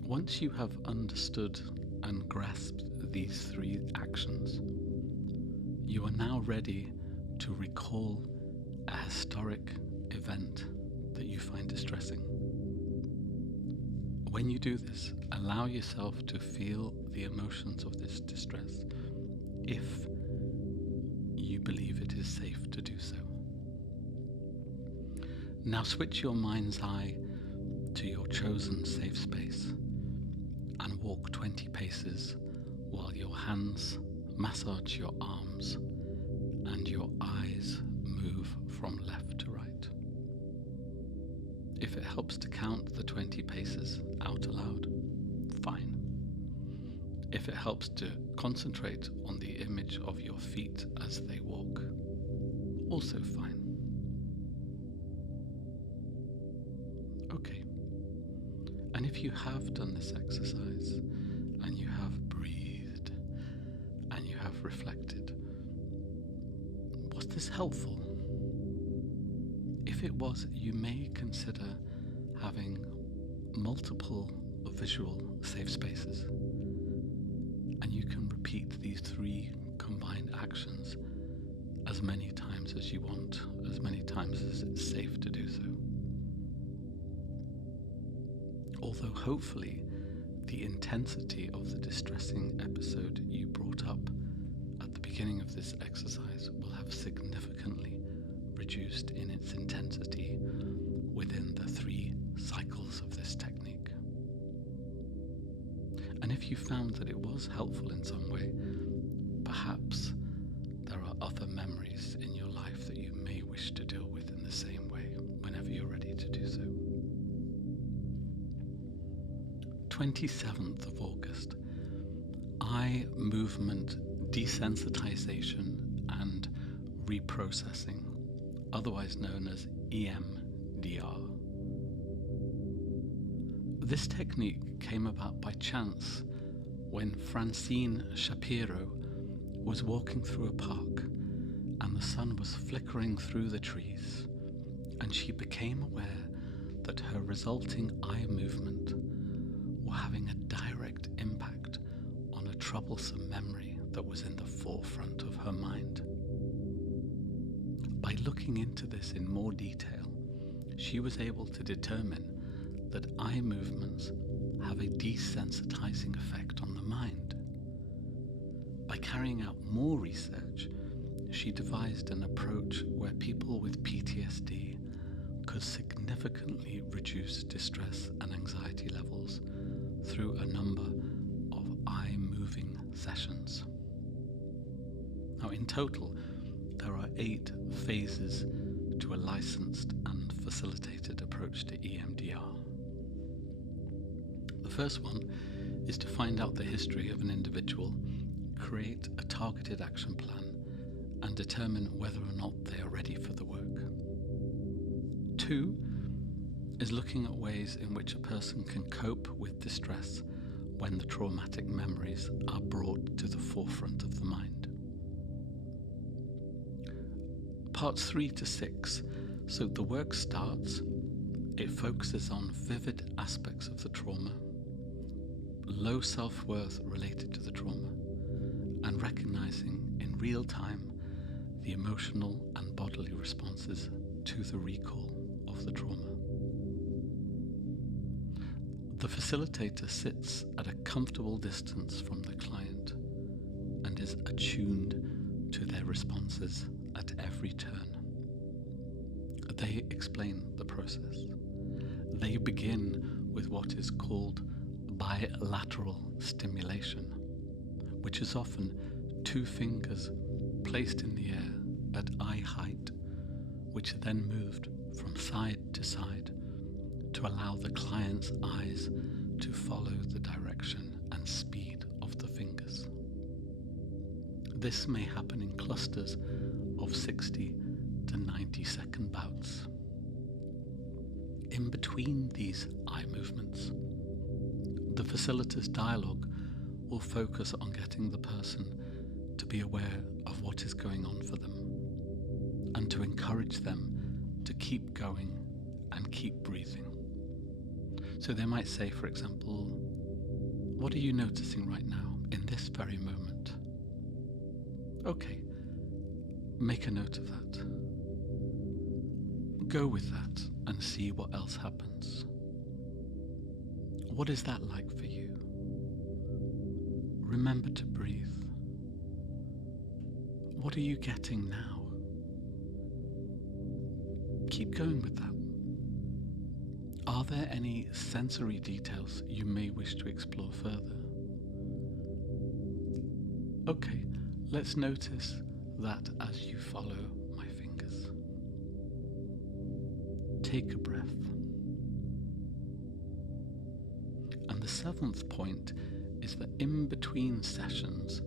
Once you have understood and grasped these 3 actions, you are now ready to recall a historic event that you find distressing. When you do this, allow yourself to feel the emotions of this distress, if you believe it is safe to do so. Now switch your mind's eye to your chosen safe space and walk 20 paces while your hands massage your arms and your eyes move from left to right. If it helps to count the 20 paces out aloud, fine. If it helps to concentrate on the image of your feet as they walk, also fine. Okay. And if you have done this exercise and you have breathed and you have reflected, was this helpful? If it was, you may consider having multiple visual safe spaces, and you can repeat these 3 combined actions as many times as you want, as many times as it's safe to do so. although hopefully the intensity of the distressing episode you brought up at the beginning of this exercise will have significantly reduced in its intensity within the 3 cycles of this technique. And if you found that it was helpful in some way, perhaps there are other memories in your life that you may wish to deal with in the same way whenever you're ready to do so. 27th of August, eye movement desensitization and reprocessing, otherwise known as EMDR. This technique came about by chance when Francine Shapiro was walking through a park and the sun was flickering through the trees, and she became aware that her resulting eye movement were having a direct impact on a troublesome memory that was in the forefront of her mind. By looking into this in more detail, she was able to determine that eye movements have a desensitizing effect on the mind. By carrying out more research, she devised an approach where people with PTSD could significantly reduce distress and anxiety levels through a number of eye moving sessions. Now, in total, there are 8 phases to a licensed and facilitated approach to EMDR. The first one is to find out the history of an individual, create a targeted action plan, and determine whether or not they are ready for the work. 2 is looking at ways in which a person can cope with distress when the traumatic memories are brought to the forefront of the mind. Parts 3 to 6. So the work starts, it focuses on vivid aspects of the trauma, low self-worth related to the trauma, and recognizing in real time the emotional and bodily responses to the recall of the trauma. The facilitator sits at a comfortable distance from the client and is attuned to their responses at every turn. They explain the process. They begin with what is called bilateral stimulation, which is often 2 fingers placed in the air at eye height, which are then moved from side to side to allow the client's eyes to follow the direction and speed of the fingers. This may happen in clusters of 60 to 90-second bouts. In between these eye movements, the facilitator's dialogue will focus on getting the person to be aware of what is going on for them and to encourage them to keep going and keep breathing. So they might say, for example, "What are you noticing right now in this very moment?" Okay, make a note of that. Go with that and see what else happens. What is that like for you? Remember to breathe. What are you getting now? Keep going with that. Are there any sensory details you may wish to explore further? Okay, let's notice that as you follow my fingers. Take a breath. And the 7th point is that in between sessions,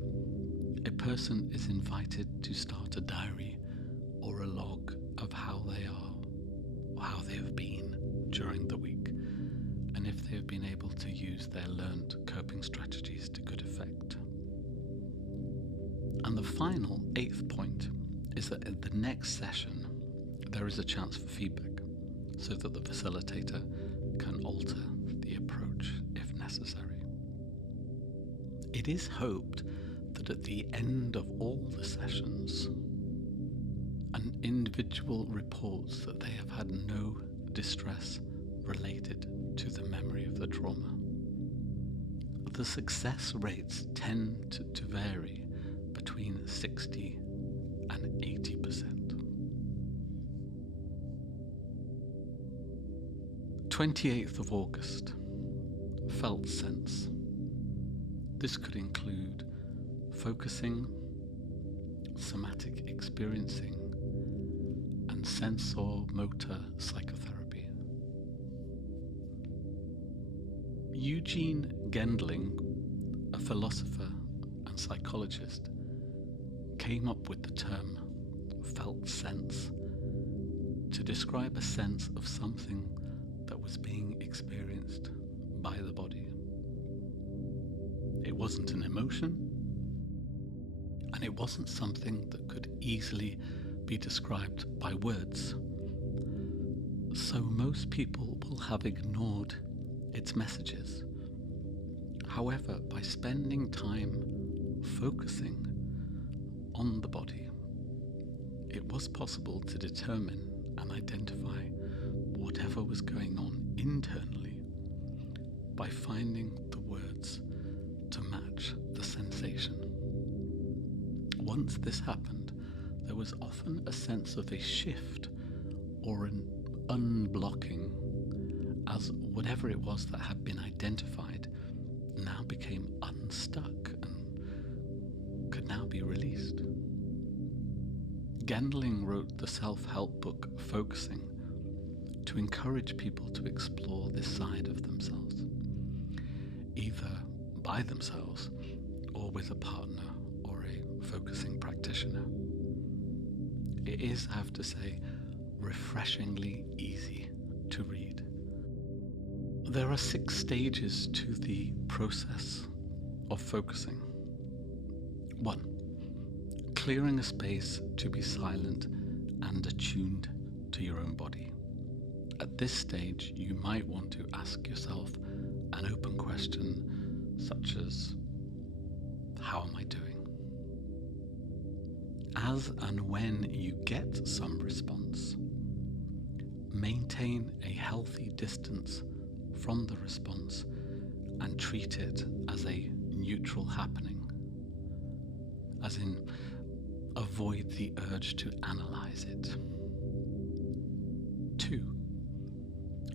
a person is invited to start a diary or a log of how they are or how they have been during the week, and if they have been able to use their learned coping strategies to good effect. And the final 8th point is that at the next session, there is a chance for feedback so that the facilitator can alter the approach if necessary. It is hoped that at the end of all the sessions, an individual reports that they have had no distress related to the memory of the trauma. The success rates tend to vary between 60 and 80%. 28th of August, felt sense. This could include focusing, somatic experiencing, and sensor-motor psychotherapy. Eugene Gendling, a philosopher and psychologist, came up with the term felt sense to describe a sense of something that was being experienced by the body. It wasn't an emotion, and it wasn't something that could easily be described by words. So most people will have ignored its messages. However, by spending time focusing on the body, it was possible to determine and identify whatever was going on internally by finding the words to match the sensation. Once this happened, there was often a sense of a shift or an unblocking, as whatever it was that had been identified now became unstuck and could now be released. Gendling wrote the self-help book Focusing to encourage people to explore this side of themselves, either by themselves or with a partner or a focusing practitioner. It is, I have to say, refreshingly easy to read. There are 6 stages to the process of focusing. 1. Clearing a space to be silent and attuned to your own body. At this stage, you might want to ask yourself an open question such as, how am I doing? As and when you get some response, maintain a healthy distance from the response and treat it as a neutral happening, as in avoid the urge to analyze it. 2.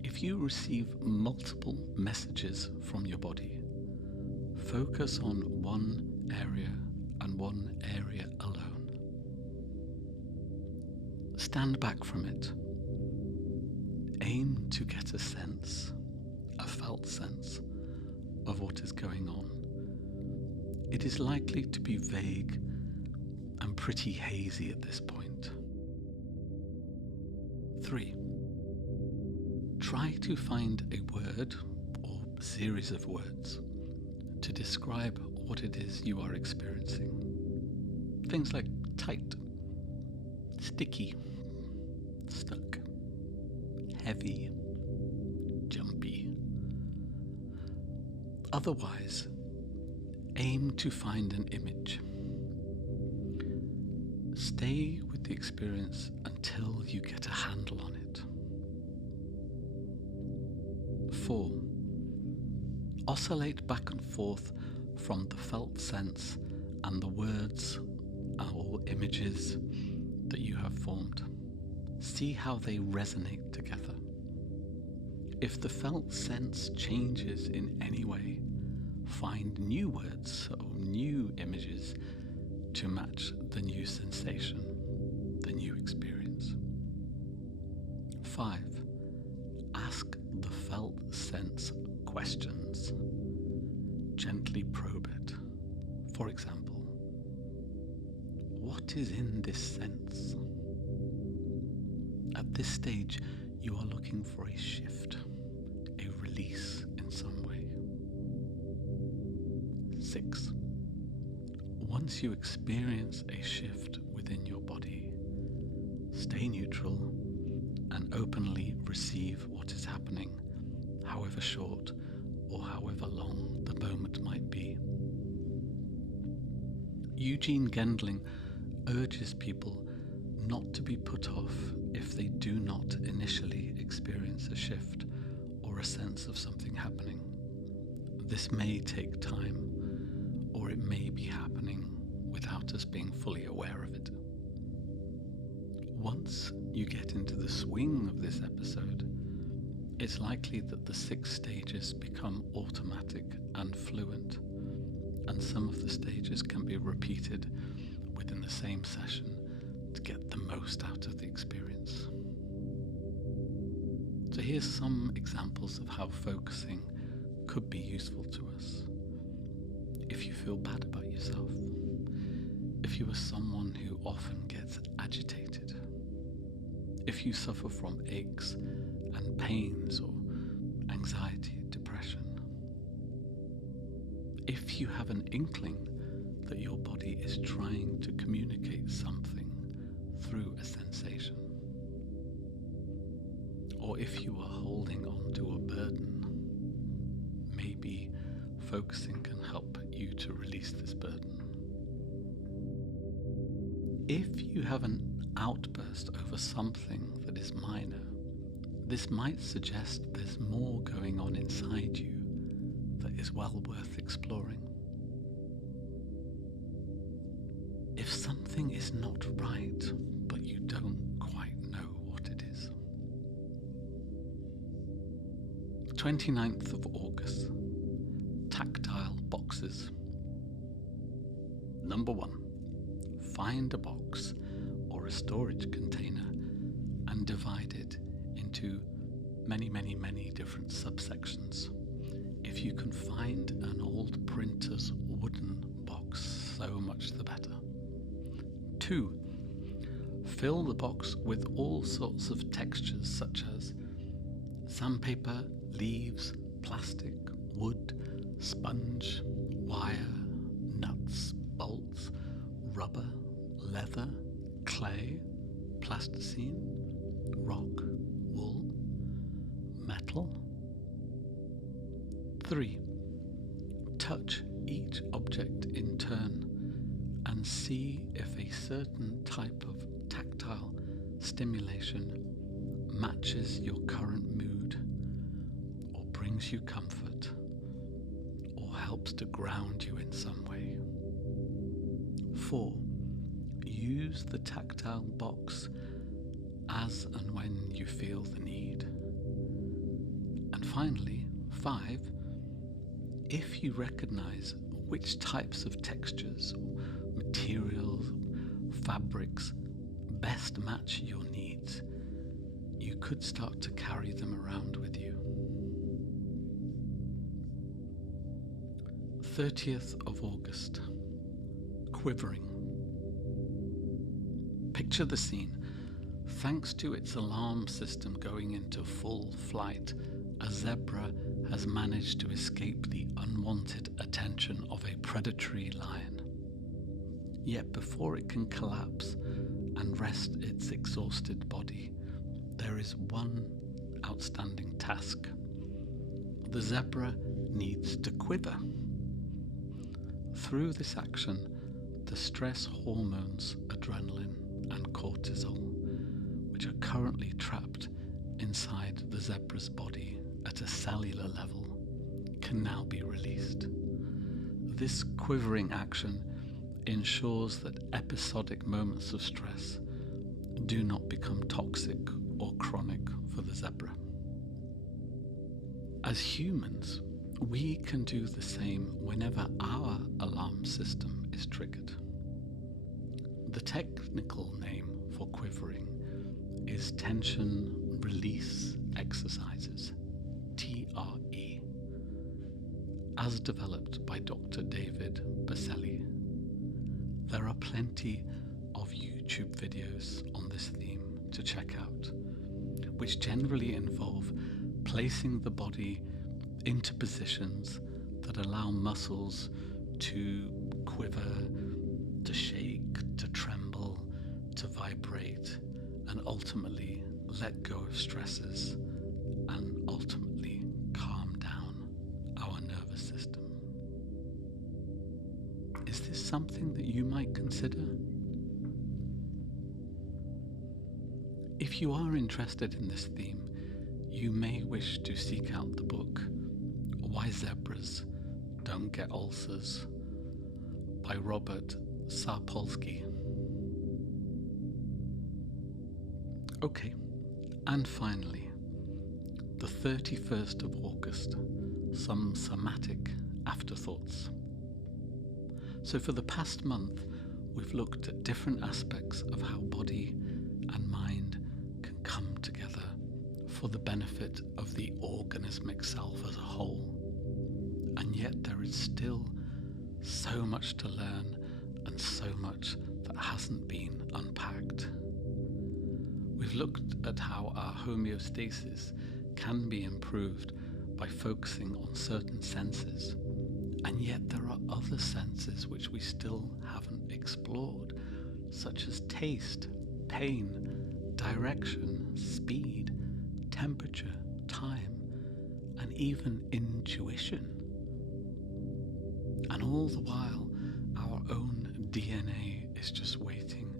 If you receive multiple messages from your body, focus on one area and one area alone. Stand back from it. Aim to get a sense, a felt sense, of what is going on. It is likely to be vague and pretty hazy at this point. 3. Try to find a word or series of words to describe what it is you are experiencing. Things like tight, sticky, stuck, heavy, jumpy. Otherwise, aim to find an image. Stay with the experience until you get a handle on it. 4. Oscillate back and forth from the felt sense and the words or images that you have formed. See how they resonate together. If the felt sense changes in any way, find new words or new images to match the new sensation, the new experience. 5. Ask the felt sense questions. Gently probe it. For example, what is in this sense? At this stage, you are looking for a shift, a release in some way. 6. Once you experience a shift within your body, stay neutral and openly receive what is happening, however short or however long the moment might be. Eugene Gendling urges people not to be put off if they do not initially experience a shift or a sense of something happening. This may take time, or it may be happening without us being fully aware of it. Once you get into the swing of this episode, it's likely that the 6 stages become automatic and fluent, and some of the stages can be repeated within the same session to get the most out of the experience. So here's some examples of how focusing could be useful to us. If you feel bad about yourself, if you are someone who often gets agitated, if you suffer from aches and pains or anxiety, depression, if you have an inkling that your body is trying to communicate something through a sensation, or if you are holding on to a burden, maybe focusing can help you to release this burden. If you have an outburst over something that is minor, this might suggest there's more going on inside you that is well worth exploring. If something is not right, but you don't quite know what it is. 29th of August, tactile boxes. Number 1, find a box or a storage container and divide it into many different subsections. If you can find an old printer's wooden box, so much the better. 2, fill the box with all sorts of textures such as sandpaper, leaves, plastic, wood, sponge, wire, nuts, bolts, rubber, leather, clay, plasticine, rock, wool, metal. 3, touch each object in turn and see if a certain type of tactile stimulation matches your current mood, or brings you comfort, or helps to ground you in some way. 4, use the tactile box as and when you feel the need. And finally, 5, if you recognize which types of textures, materials, fabrics best match your needs, you could start to carry them around with you. 30th of August, quivering. Picture the scene. Thanks to its alarm system going into full flight, a zebra has managed to escape the unwanted attention of a predatory lion. Yet before it can collapse and rest its exhausted body, there is one outstanding task. The zebra needs to quiver. Through this action, the stress hormones adrenaline and cortisol, which are currently trapped inside the zebra's body at a cellular level, can now be released. This quivering action ensures that episodic moments of stress do not become toxic or chronic for the zebra. As humans, we can do the same whenever our alarm system is triggered. The technical name for quivering is tension release exercises, TRE, as developed by Dr. David Baselli. There are plenty of YouTube videos on this theme to check out, which generally involve placing the body into positions that allow muscles to quiver, to shake, to tremble, to vibrate, and ultimately let go of stresses and ultimately calm down our nervous system. Is this something that you might consider? If you are interested in this theme, you may wish to seek out the book Why Zebras Don't Get Ulcers by Robert Sapolsky. Okay, and finally, the 31st of August, some somatic afterthoughts. So for the past month, we've looked at different aspects of how body and mind can come together for the benefit of the organismic self as a whole. And yet there is still so much to learn and so much that hasn't been unpacked. We've looked at how our homeostasis can be improved by focusing on certain senses, and yet there are other senses which we still haven't explored, such as taste, pain, direction, speed, temperature, time, and even intuition. And all the while, our own DNA is just waiting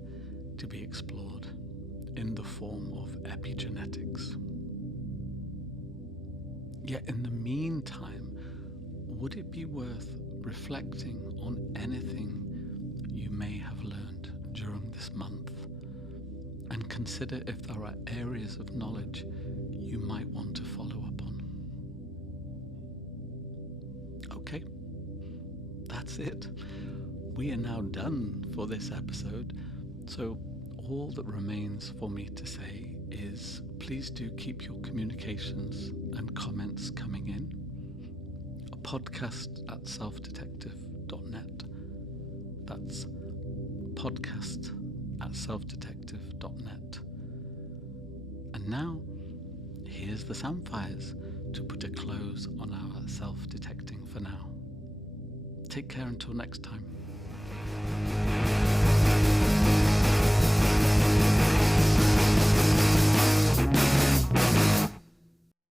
to be explored in the form of epigenetics. Yet in the meantime, would it be worth reflecting on anything you may have learned during this month, and consider if there are areas of knowledge you might want to follow up on? Okay, that's it. We are now done for this episode, so all that remains for me to say is please do keep your communications and comments coming in. A podcast at selfdetective.net. That's podcast at selfdetective.net. And now, here's the Samphires to put a close on our self-detecting for now. Take care until next time.